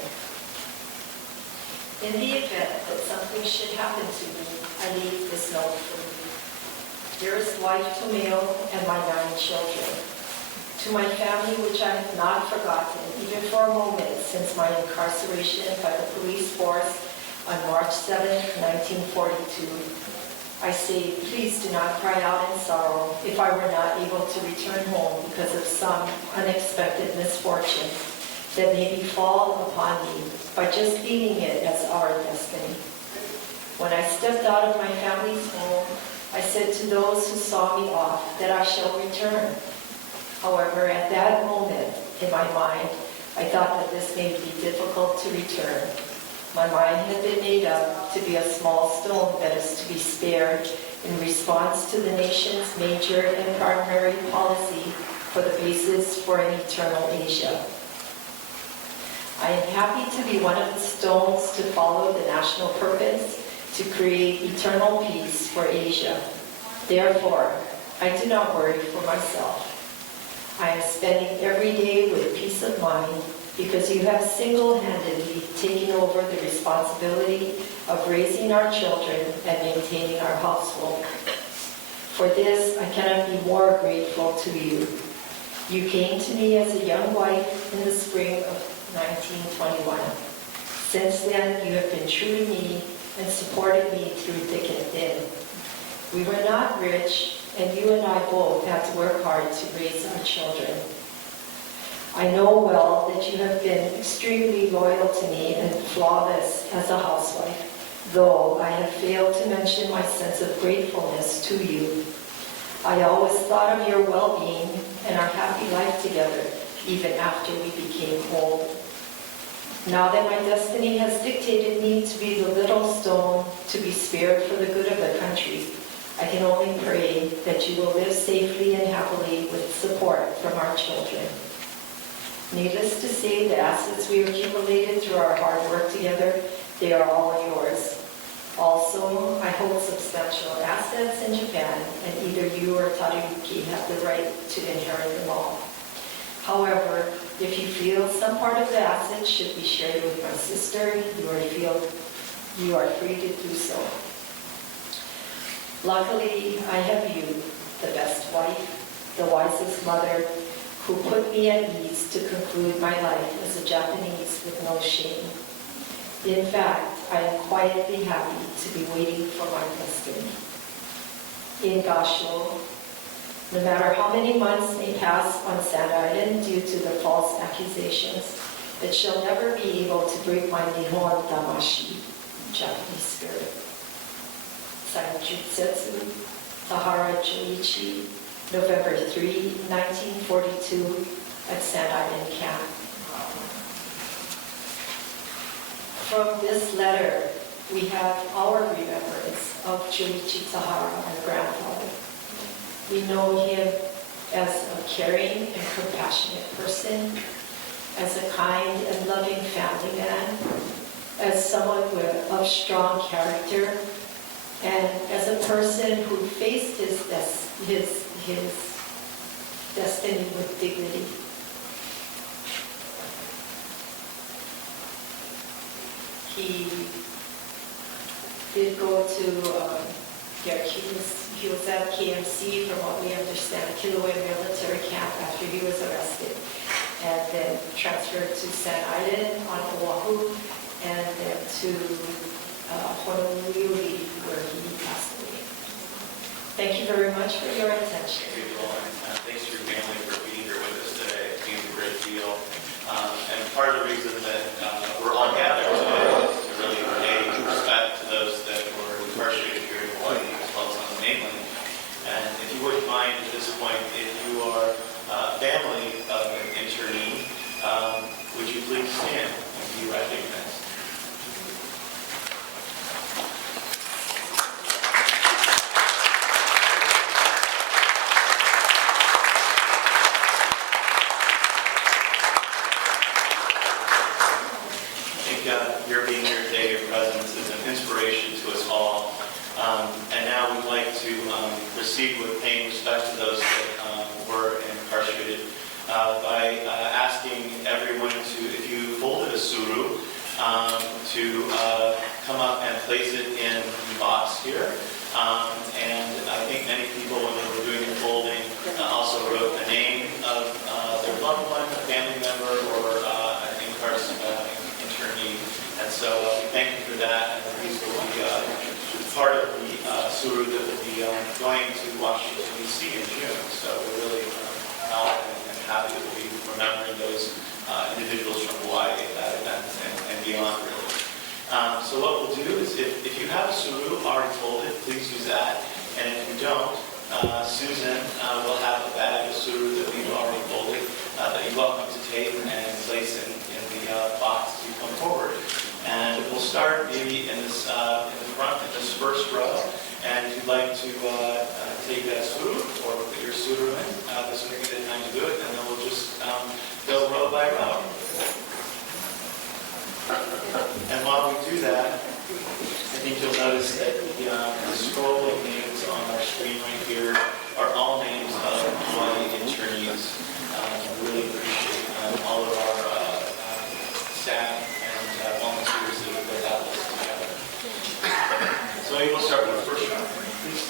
"In the event that something should happen to me, I leave this note for you. Dearest wife Tomeo and my 9 children, to my family which I have not forgotten, even for a moment since my incarceration by the police force on March 7, 1942, I say, please do not cry out in sorrow if I were not able to return home because of some unexpected misfortune that may befall upon me by just deeming it as our destiny. When I stepped out of my family's home, I said to those who saw me off that I shall return. However, at that moment, in my mind, I thought that this may be difficult to return. My mind had been made up to be a small stone that is to be spared in response to the nation's major and primary policy for the basis for an eternal Asia. I am happy to be one of the stones to follow the national purpose to create eternal peace for Asia. Therefore, I do not worry for myself. I am spending every day with peace of mind because you have single-handedly taken over the responsibility of raising our children and maintaining our household. For this, I cannot be more grateful to you. You came to me as a young wife in the spring of 1921. Since then, you have been true to me and supported me through thick and thin. We were not rich, and you and I both had to work hard to raise our children. I know well that you have been extremely loyal to me and flawless as a housewife, though I have failed to mention my sense of gratefulness to you. I always thought of your well-being and our happy life together, even after we became old. Now that my destiny has dictated me to be the little stone to be spared for the good of the country, I can only pray that you will live safely and happily with support from our children. Needless to say, the assets we accumulated through our hard work together, they are all yours. Also, I hold substantial assets in Japan, and either you or Tadayuki have the right to inherit them all. However, if you feel some part of the assets should be shared with my sister, you are free to do so. Luckily, I have you, the best wife, the wisest mother, who put me at ease to conclude my life as a Japanese with no shame. In fact, I am quietly happy to be waiting for my destiny. In Gasho, no matter how many months may pass on Sand Island due to the false accusations, it shall never be able to break my Nihon Tamashi, Japanese spirit. Sanjutsetsu, Tahara Joichi, November 3, 1942, at Sand Island Camp. From this letter, we have our remembrance of Joichi Tahara, our grandfather. We know him as a caring and compassionate person, as a kind and loving family man, as someone of strong character, and as a person who faced his destiny with dignity. He did go to he was at KMC, from what we understand, a Kilauea military camp after he was arrested, and then transferred to San Island on Oahu, and then to Honolulu, where he passed away. Thank you very much for your attention. Thank you, Joel, and thanks to your family for being here with us today. It means a great deal. And part of the reason that we're all gathered today is to really pay respect to those that were incarcerated here in Hawaii as well as on the mainland. And if you wouldn't mind at this point, if you are a family of an internee, would you please stand and be recognized? Your being here today, your presence is an inspiration to us all. And now we'd like to proceed with paying respect to those that were incarcerated by asking everyone to, if you folded a suru, to come up and place it in the box here. And I think many people, when they were doing the folding, also wrote the name of their loved one, a family member, or an internee. And so we thank you for that, and these will be part of the suru that will be going to Washington, D.C. in June. So we're really proud and happy that we'll be remembering those individuals from Hawaii at that event and beyond, really. So what we'll do is, if you have a suru already folded, please use that. And if you don't, Susan will have a bag of suru that we've already folded that you're welcome to take and place in the box as you come forward. And we'll start maybe in this in the front, in this first row. And if you'd like to take a suru or put your suru in, this would be the time to do it. And then we'll just go row by row. And while we do that, I think you'll notice that the scroll of names on our screen right here are all names of Hawaii internees. We really appreciate all of our staff and volunteers that have put that list together. So maybe we'll start with the first round, please.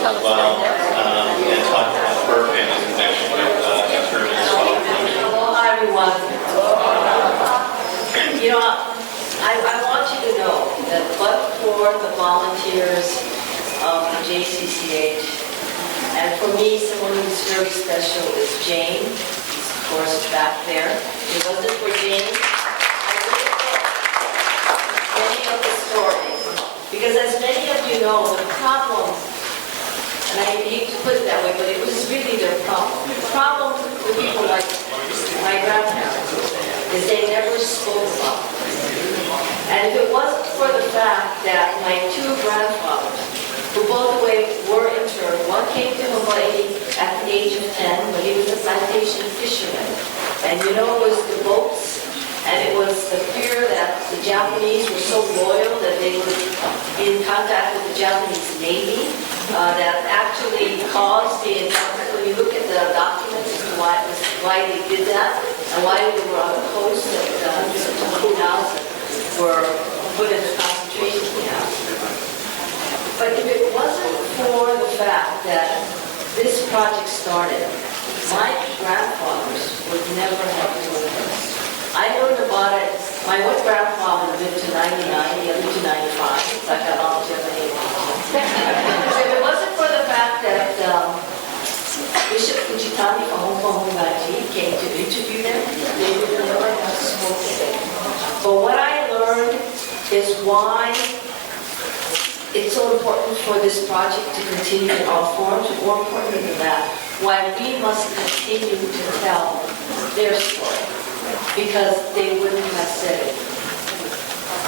As well, and talk about her family's connection with everyone. You know, I want you to know that but for the volunteers of the JCCH, and for me, someone who's very special is Jane. She's, of course, back there. If it wasn't for Jane, I wouldn't know many of the stories. Because as many of you know, the problem, and I hate to put it that way, but it was really their problem. The problem with people like my grandparents is they never spoke about it. And if it wasn't for the fact that my two grandfathers, who both the way were interned, one came to Hawaii at the age of 10 when he was a plantation fisherman. And you know, it was the boats, and it was the fear that the Japanese were so loyal that they would be in contact with the Japanese Navy that actually caused the encounter. When you look at the documents as to why they did that, and why they were on the coast that hundreds of Tokugawas were put into concentration camps. But if it wasn't for the fact that this project started, my grandfathers would never have doing this. I learned about it. My one grandfather lived to 99, the other to 95. So I got longevity. So if it wasn't for the fact that Bishop Fujitani from Hong Kong Hungaji came to interview them, they would never have spoken. But what I learned is why it's so important for this project to continue in all forms, and more important than that, why we must continue to tell their story, because they wouldn't have said it.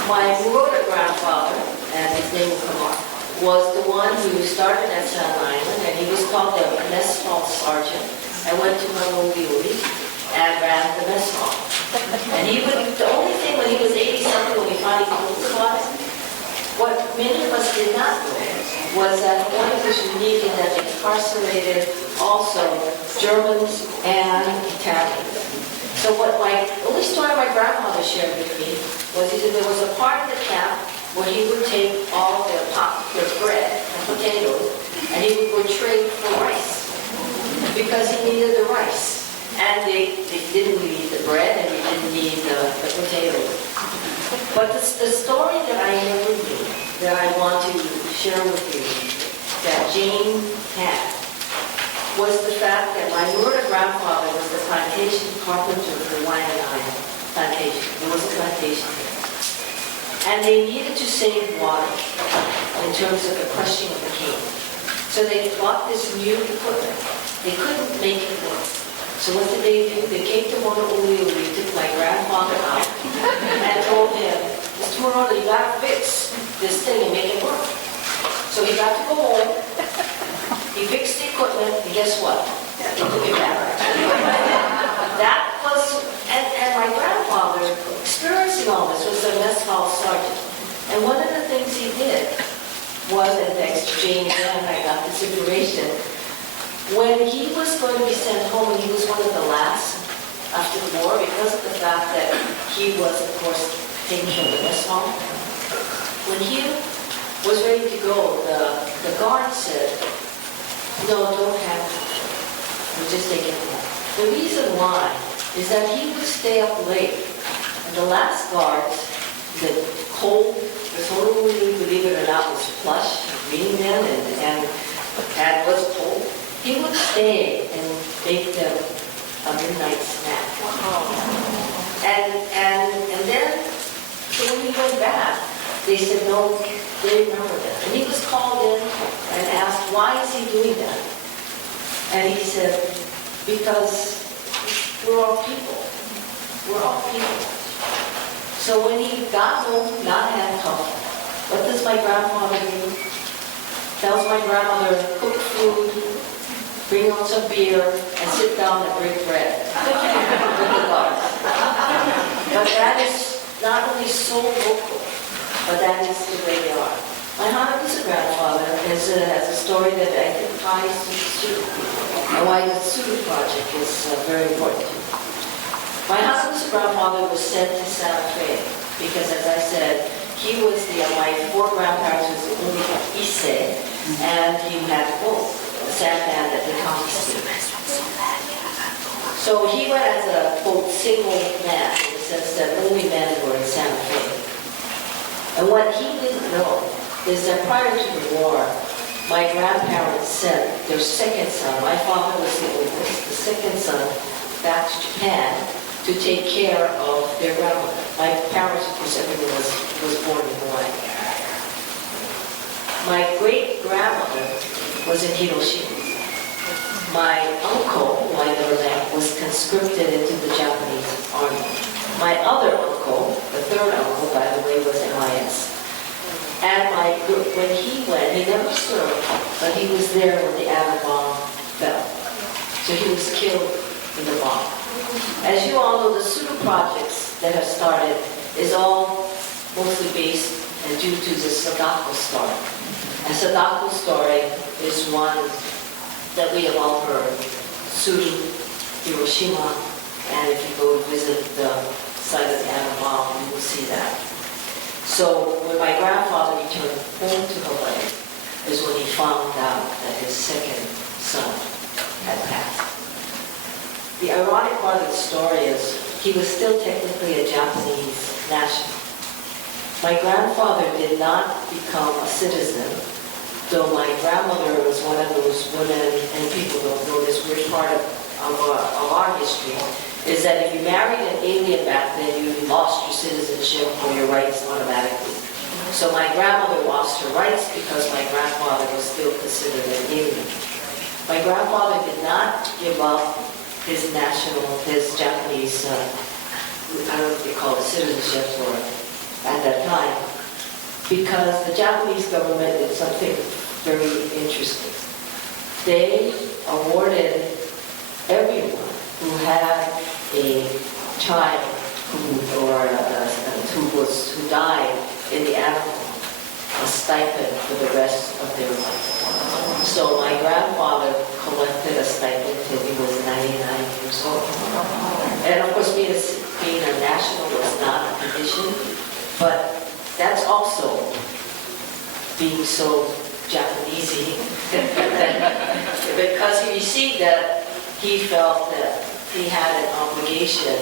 My Muroda grandfather, and his name will come on, was the one who started at San Island, and he was called the mess hall sergeant, and went to Honolulu and ran the mess hall. And he would, the only thing when he was 80-something, when we finally caught it, what many of us did not know was that Hawaii was unique in that it incarcerated also Germans and Italians. So what my only story my grandmother shared with me was he said there was a part of the camp where he would take all their bread and potatoes and he would go trade for rice because he needed the rice. And they didn't need the bread and they didn't need the potatoes. But the story that I never knew, that I want to share with you, that Jane had, was the fact that my Muroda grandfather was the plantation carpenter for Waianae plantation. There was a plantation there. And they needed to save water in terms of the crushing of the cane. So they bought this new equipment. They couldn't make it work. So what did they do? They came to Honolulu, they took my grandfather out and told him, Mr. Muroda, you gotta fix this thing and make it work. So he got to go home, he fixed the equipment, and guess what? He took it back. That was, and my grandfather, experiencing all this, was a mess hall sergeant. And one of the things he did was, and thanks to Jane again, I got this information, when he was going to be sent home, and he was one of the last after the war, because of the fact that he was, of course, taken from the mess hall. When he was ready to go, the guard said, no, don't have it. We'll just take it home. The reason why is that he would stay up late, and the last guards, the cold, this Honolulu, believe it or not, was plush, green then, and was cold. He would stay and make them a midnight snack. And then, so when he went back, they said, no, they remember that. And he was called in and asked, why is he doing that? And he said, because we're all people. We're all people. So when he got home, not handcuffed, what does my grandfather do? Tells my grandmother, cook food, bring out some beer, and sit down and break bread with the guards. But that is not only so local, but that is the way they are. My Hanabusa grandfather has a story that I think ties to the Sulu people, and why the Sulu project is very important to me. My Hanabusa grandfather was sent to Santa Fe because, as I said, he was my four grandparents was the only Issei, and he had both. Sampan at the county school. So he went as a, quote, single man, in the sense that only men were in Santa Fe. And what he didn't know is that prior to the war, my grandparents sent their second son, my father was the oldest, the second son, back to Japan to take care of their grandmother. My parents, of course, everyone was born in Hawaii. My great-grandmother was in Hiroshima. My uncle, who I never met, was conscripted into the Japanese army. My other uncle, the third uncle, by the way, was MIS. And when he went, he never served, but he was there when the atom bomb fell. So he was killed in the bomb. As you all know, the pseudo projects that have started is all mostly based and due to the Sadako story. And Sadako story is one that we have all heard. Tsuru, Hiroshima, and if you go visit the site of the atom bomb, you will see that. So when my grandfather returned home to Hawaii is when he found out that his second son had passed. The ironic part of the story is he was still technically a Japanese national. My grandfather did not become a citizen, though my grandmother was one of those women, and people don't know this weird part of our history, is that if you married an alien back then, you lost your citizenship or your rights automatically. So my grandmother lost her rights because my grandfather was still considered an alien. My grandfather did not give up his Japanese, I don't know if they call it citizenship or at that time, because the Japanese government did something very interesting. They awarded everyone who had a child who died in the atom bomb a stipend for the rest of their life. So my grandfather collected a stipend till he was 99 years old. And of course, being a national was not a condition, but that's also being so Japanesey because he received that, he felt that he had an obligation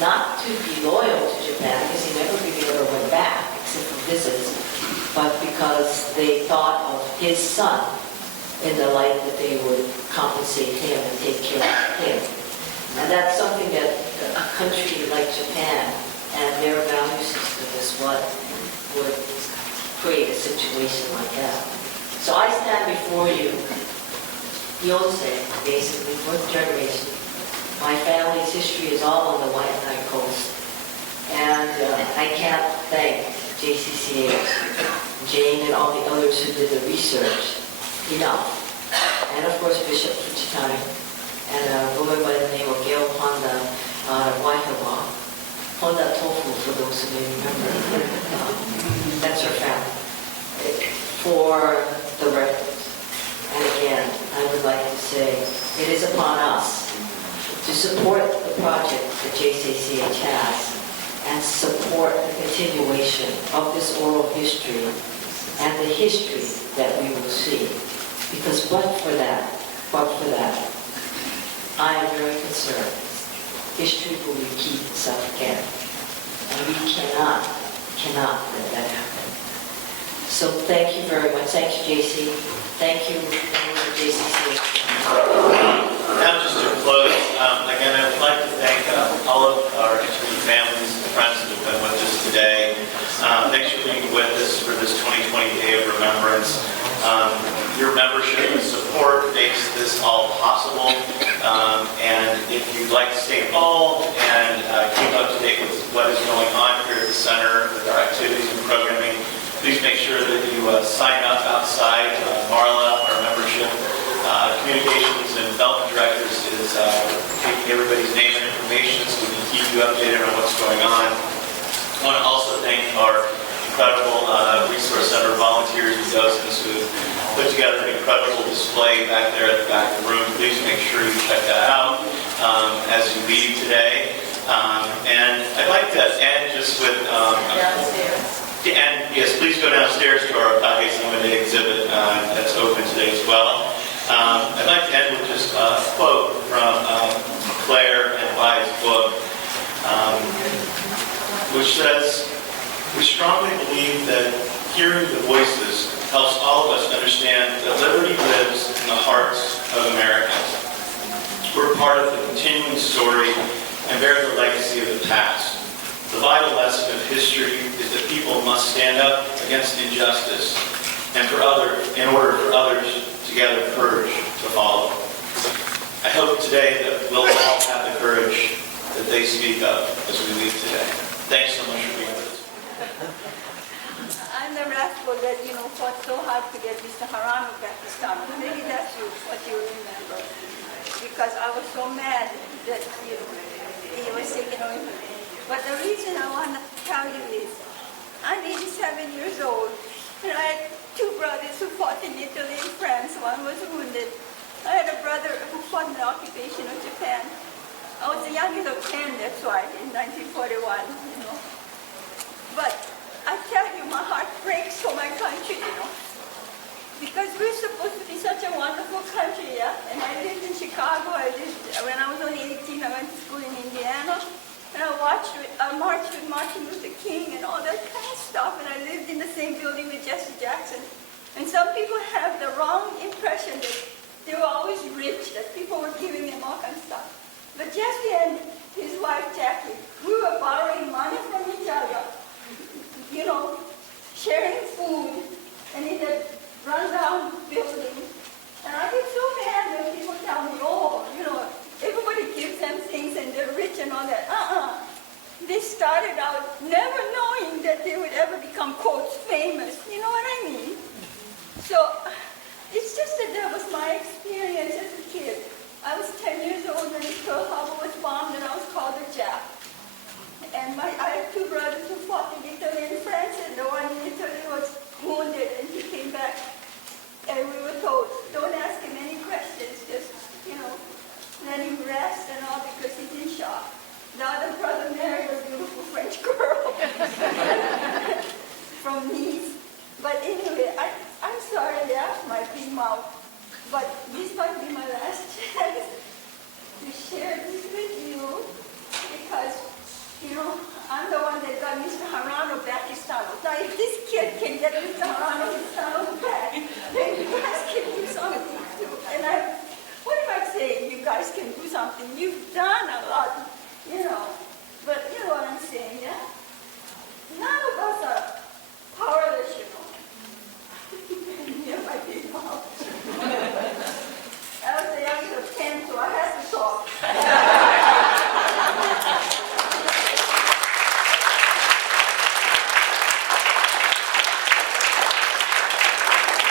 not to be loyal to Japan because he never really ever went back except for visits, but because they thought of his son in the light that they would compensate him and take care of him. And that's something that a country like Japan and their value system is what would create a situation like that. So I stand before you, Yonsei, basically, fourth generation. My family's history is all on the Waianae Coast. And I can't thank JCCH, Jane, and all the others who did the research enough. And of course, Bishop Fujitani, and a woman by the name of Gail Honda Waihawa. Honda Tofu, for those who may remember. That's her family. For the record. And again, I would like to say, it is upon us to support the project that JCCH has and support the continuation of this oral history and the history that we will see. Because but for that, I am very concerned. History will repeat itself again. And we cannot let that happen. So thank you very much. Thank you, JC. Thank you, members of JCCH. Now just to close, again, I would like to thank all of our interviewed families and friends that have been with us today. Thanks for being with us for this 2020 Day of Remembrance. Your membership and support makes this all possible. And if you'd like to stay involved and keep up to date with what is going on here at the center with our activities and programming, please make sure that you sign up outside. Marla, our membership communications and development directors, is taking everybody's name and information so we can keep you updated on what's going on. I want to also thank our incredible Resource Center volunteers and docents who put together an incredible display back there at the back of the room. Please make sure you check that out as you leave today. And I'd like to end just with... Downstairs. And yes, please go downstairs to our Pahei Day exhibit that's open today as well. I'd like to end with just a quote from Claire and Vi's book, which says, we strongly believe that hearing the voices helps all of us understand that liberty lives in the hearts of Americans. We're part of the continuing story and bear the legacy of the past. The vital lesson of history is that people must stand up against injustice and in order for others to gather courage to follow. I hope today that we'll all have the courage that they speak of as we leave today. Thanks so much for being with us. I'm the rascal that, fought so hard to get Mr. Harano back to town. Maybe that's what you remember. Because I was so mad that, he was taken away from me. But the reason I want to tell you is, I'm 87 years old, and I had two brothers who fought in Italy and France. One was wounded. I had a brother who fought in the occupation of Japan. I was the youngest of 10, that's why, in 1941, But I tell you, my heart breaks for my country, Because we're supposed to be such a wonderful country, yeah? And I lived in Chicago. When I was only 18, I went to school in Indiana. And I marched with Martin Luther King and all that kind of stuff. And I lived in the same building with Jesse Jackson. And some people have the wrong impression that they were always rich, that people were giving them all kinds of stuff. But Jesse and his wife, Jackie, we were borrowing money from each other, sharing food, and in a rundown building. And I get so mad when people tell me, everybody gives them things and they're rich and all that. They started out never knowing that they would ever become, quotes, famous. You know what I mean? So it's just that was my experience as a kid. I was 10 years old when Pearl Harbor was bombed and I was called a Jap. And I had two brothers who fought in Italy and France, and the one in Italy was wounded and he came back. And we were told, don't ask him any questions, just, let him rest and all because he's in shock. The other brother married a beautiful French girl from Nice. But anyway, I'm sorry I asked my big mouth, but this might be my last chance to share this with you because, I'm the one that got Mr. Harano back his tunnel. Now, if this kid can get Mr. Harano his tunnel back, then you guys can do something too. And what if I say you guys can do something? You've done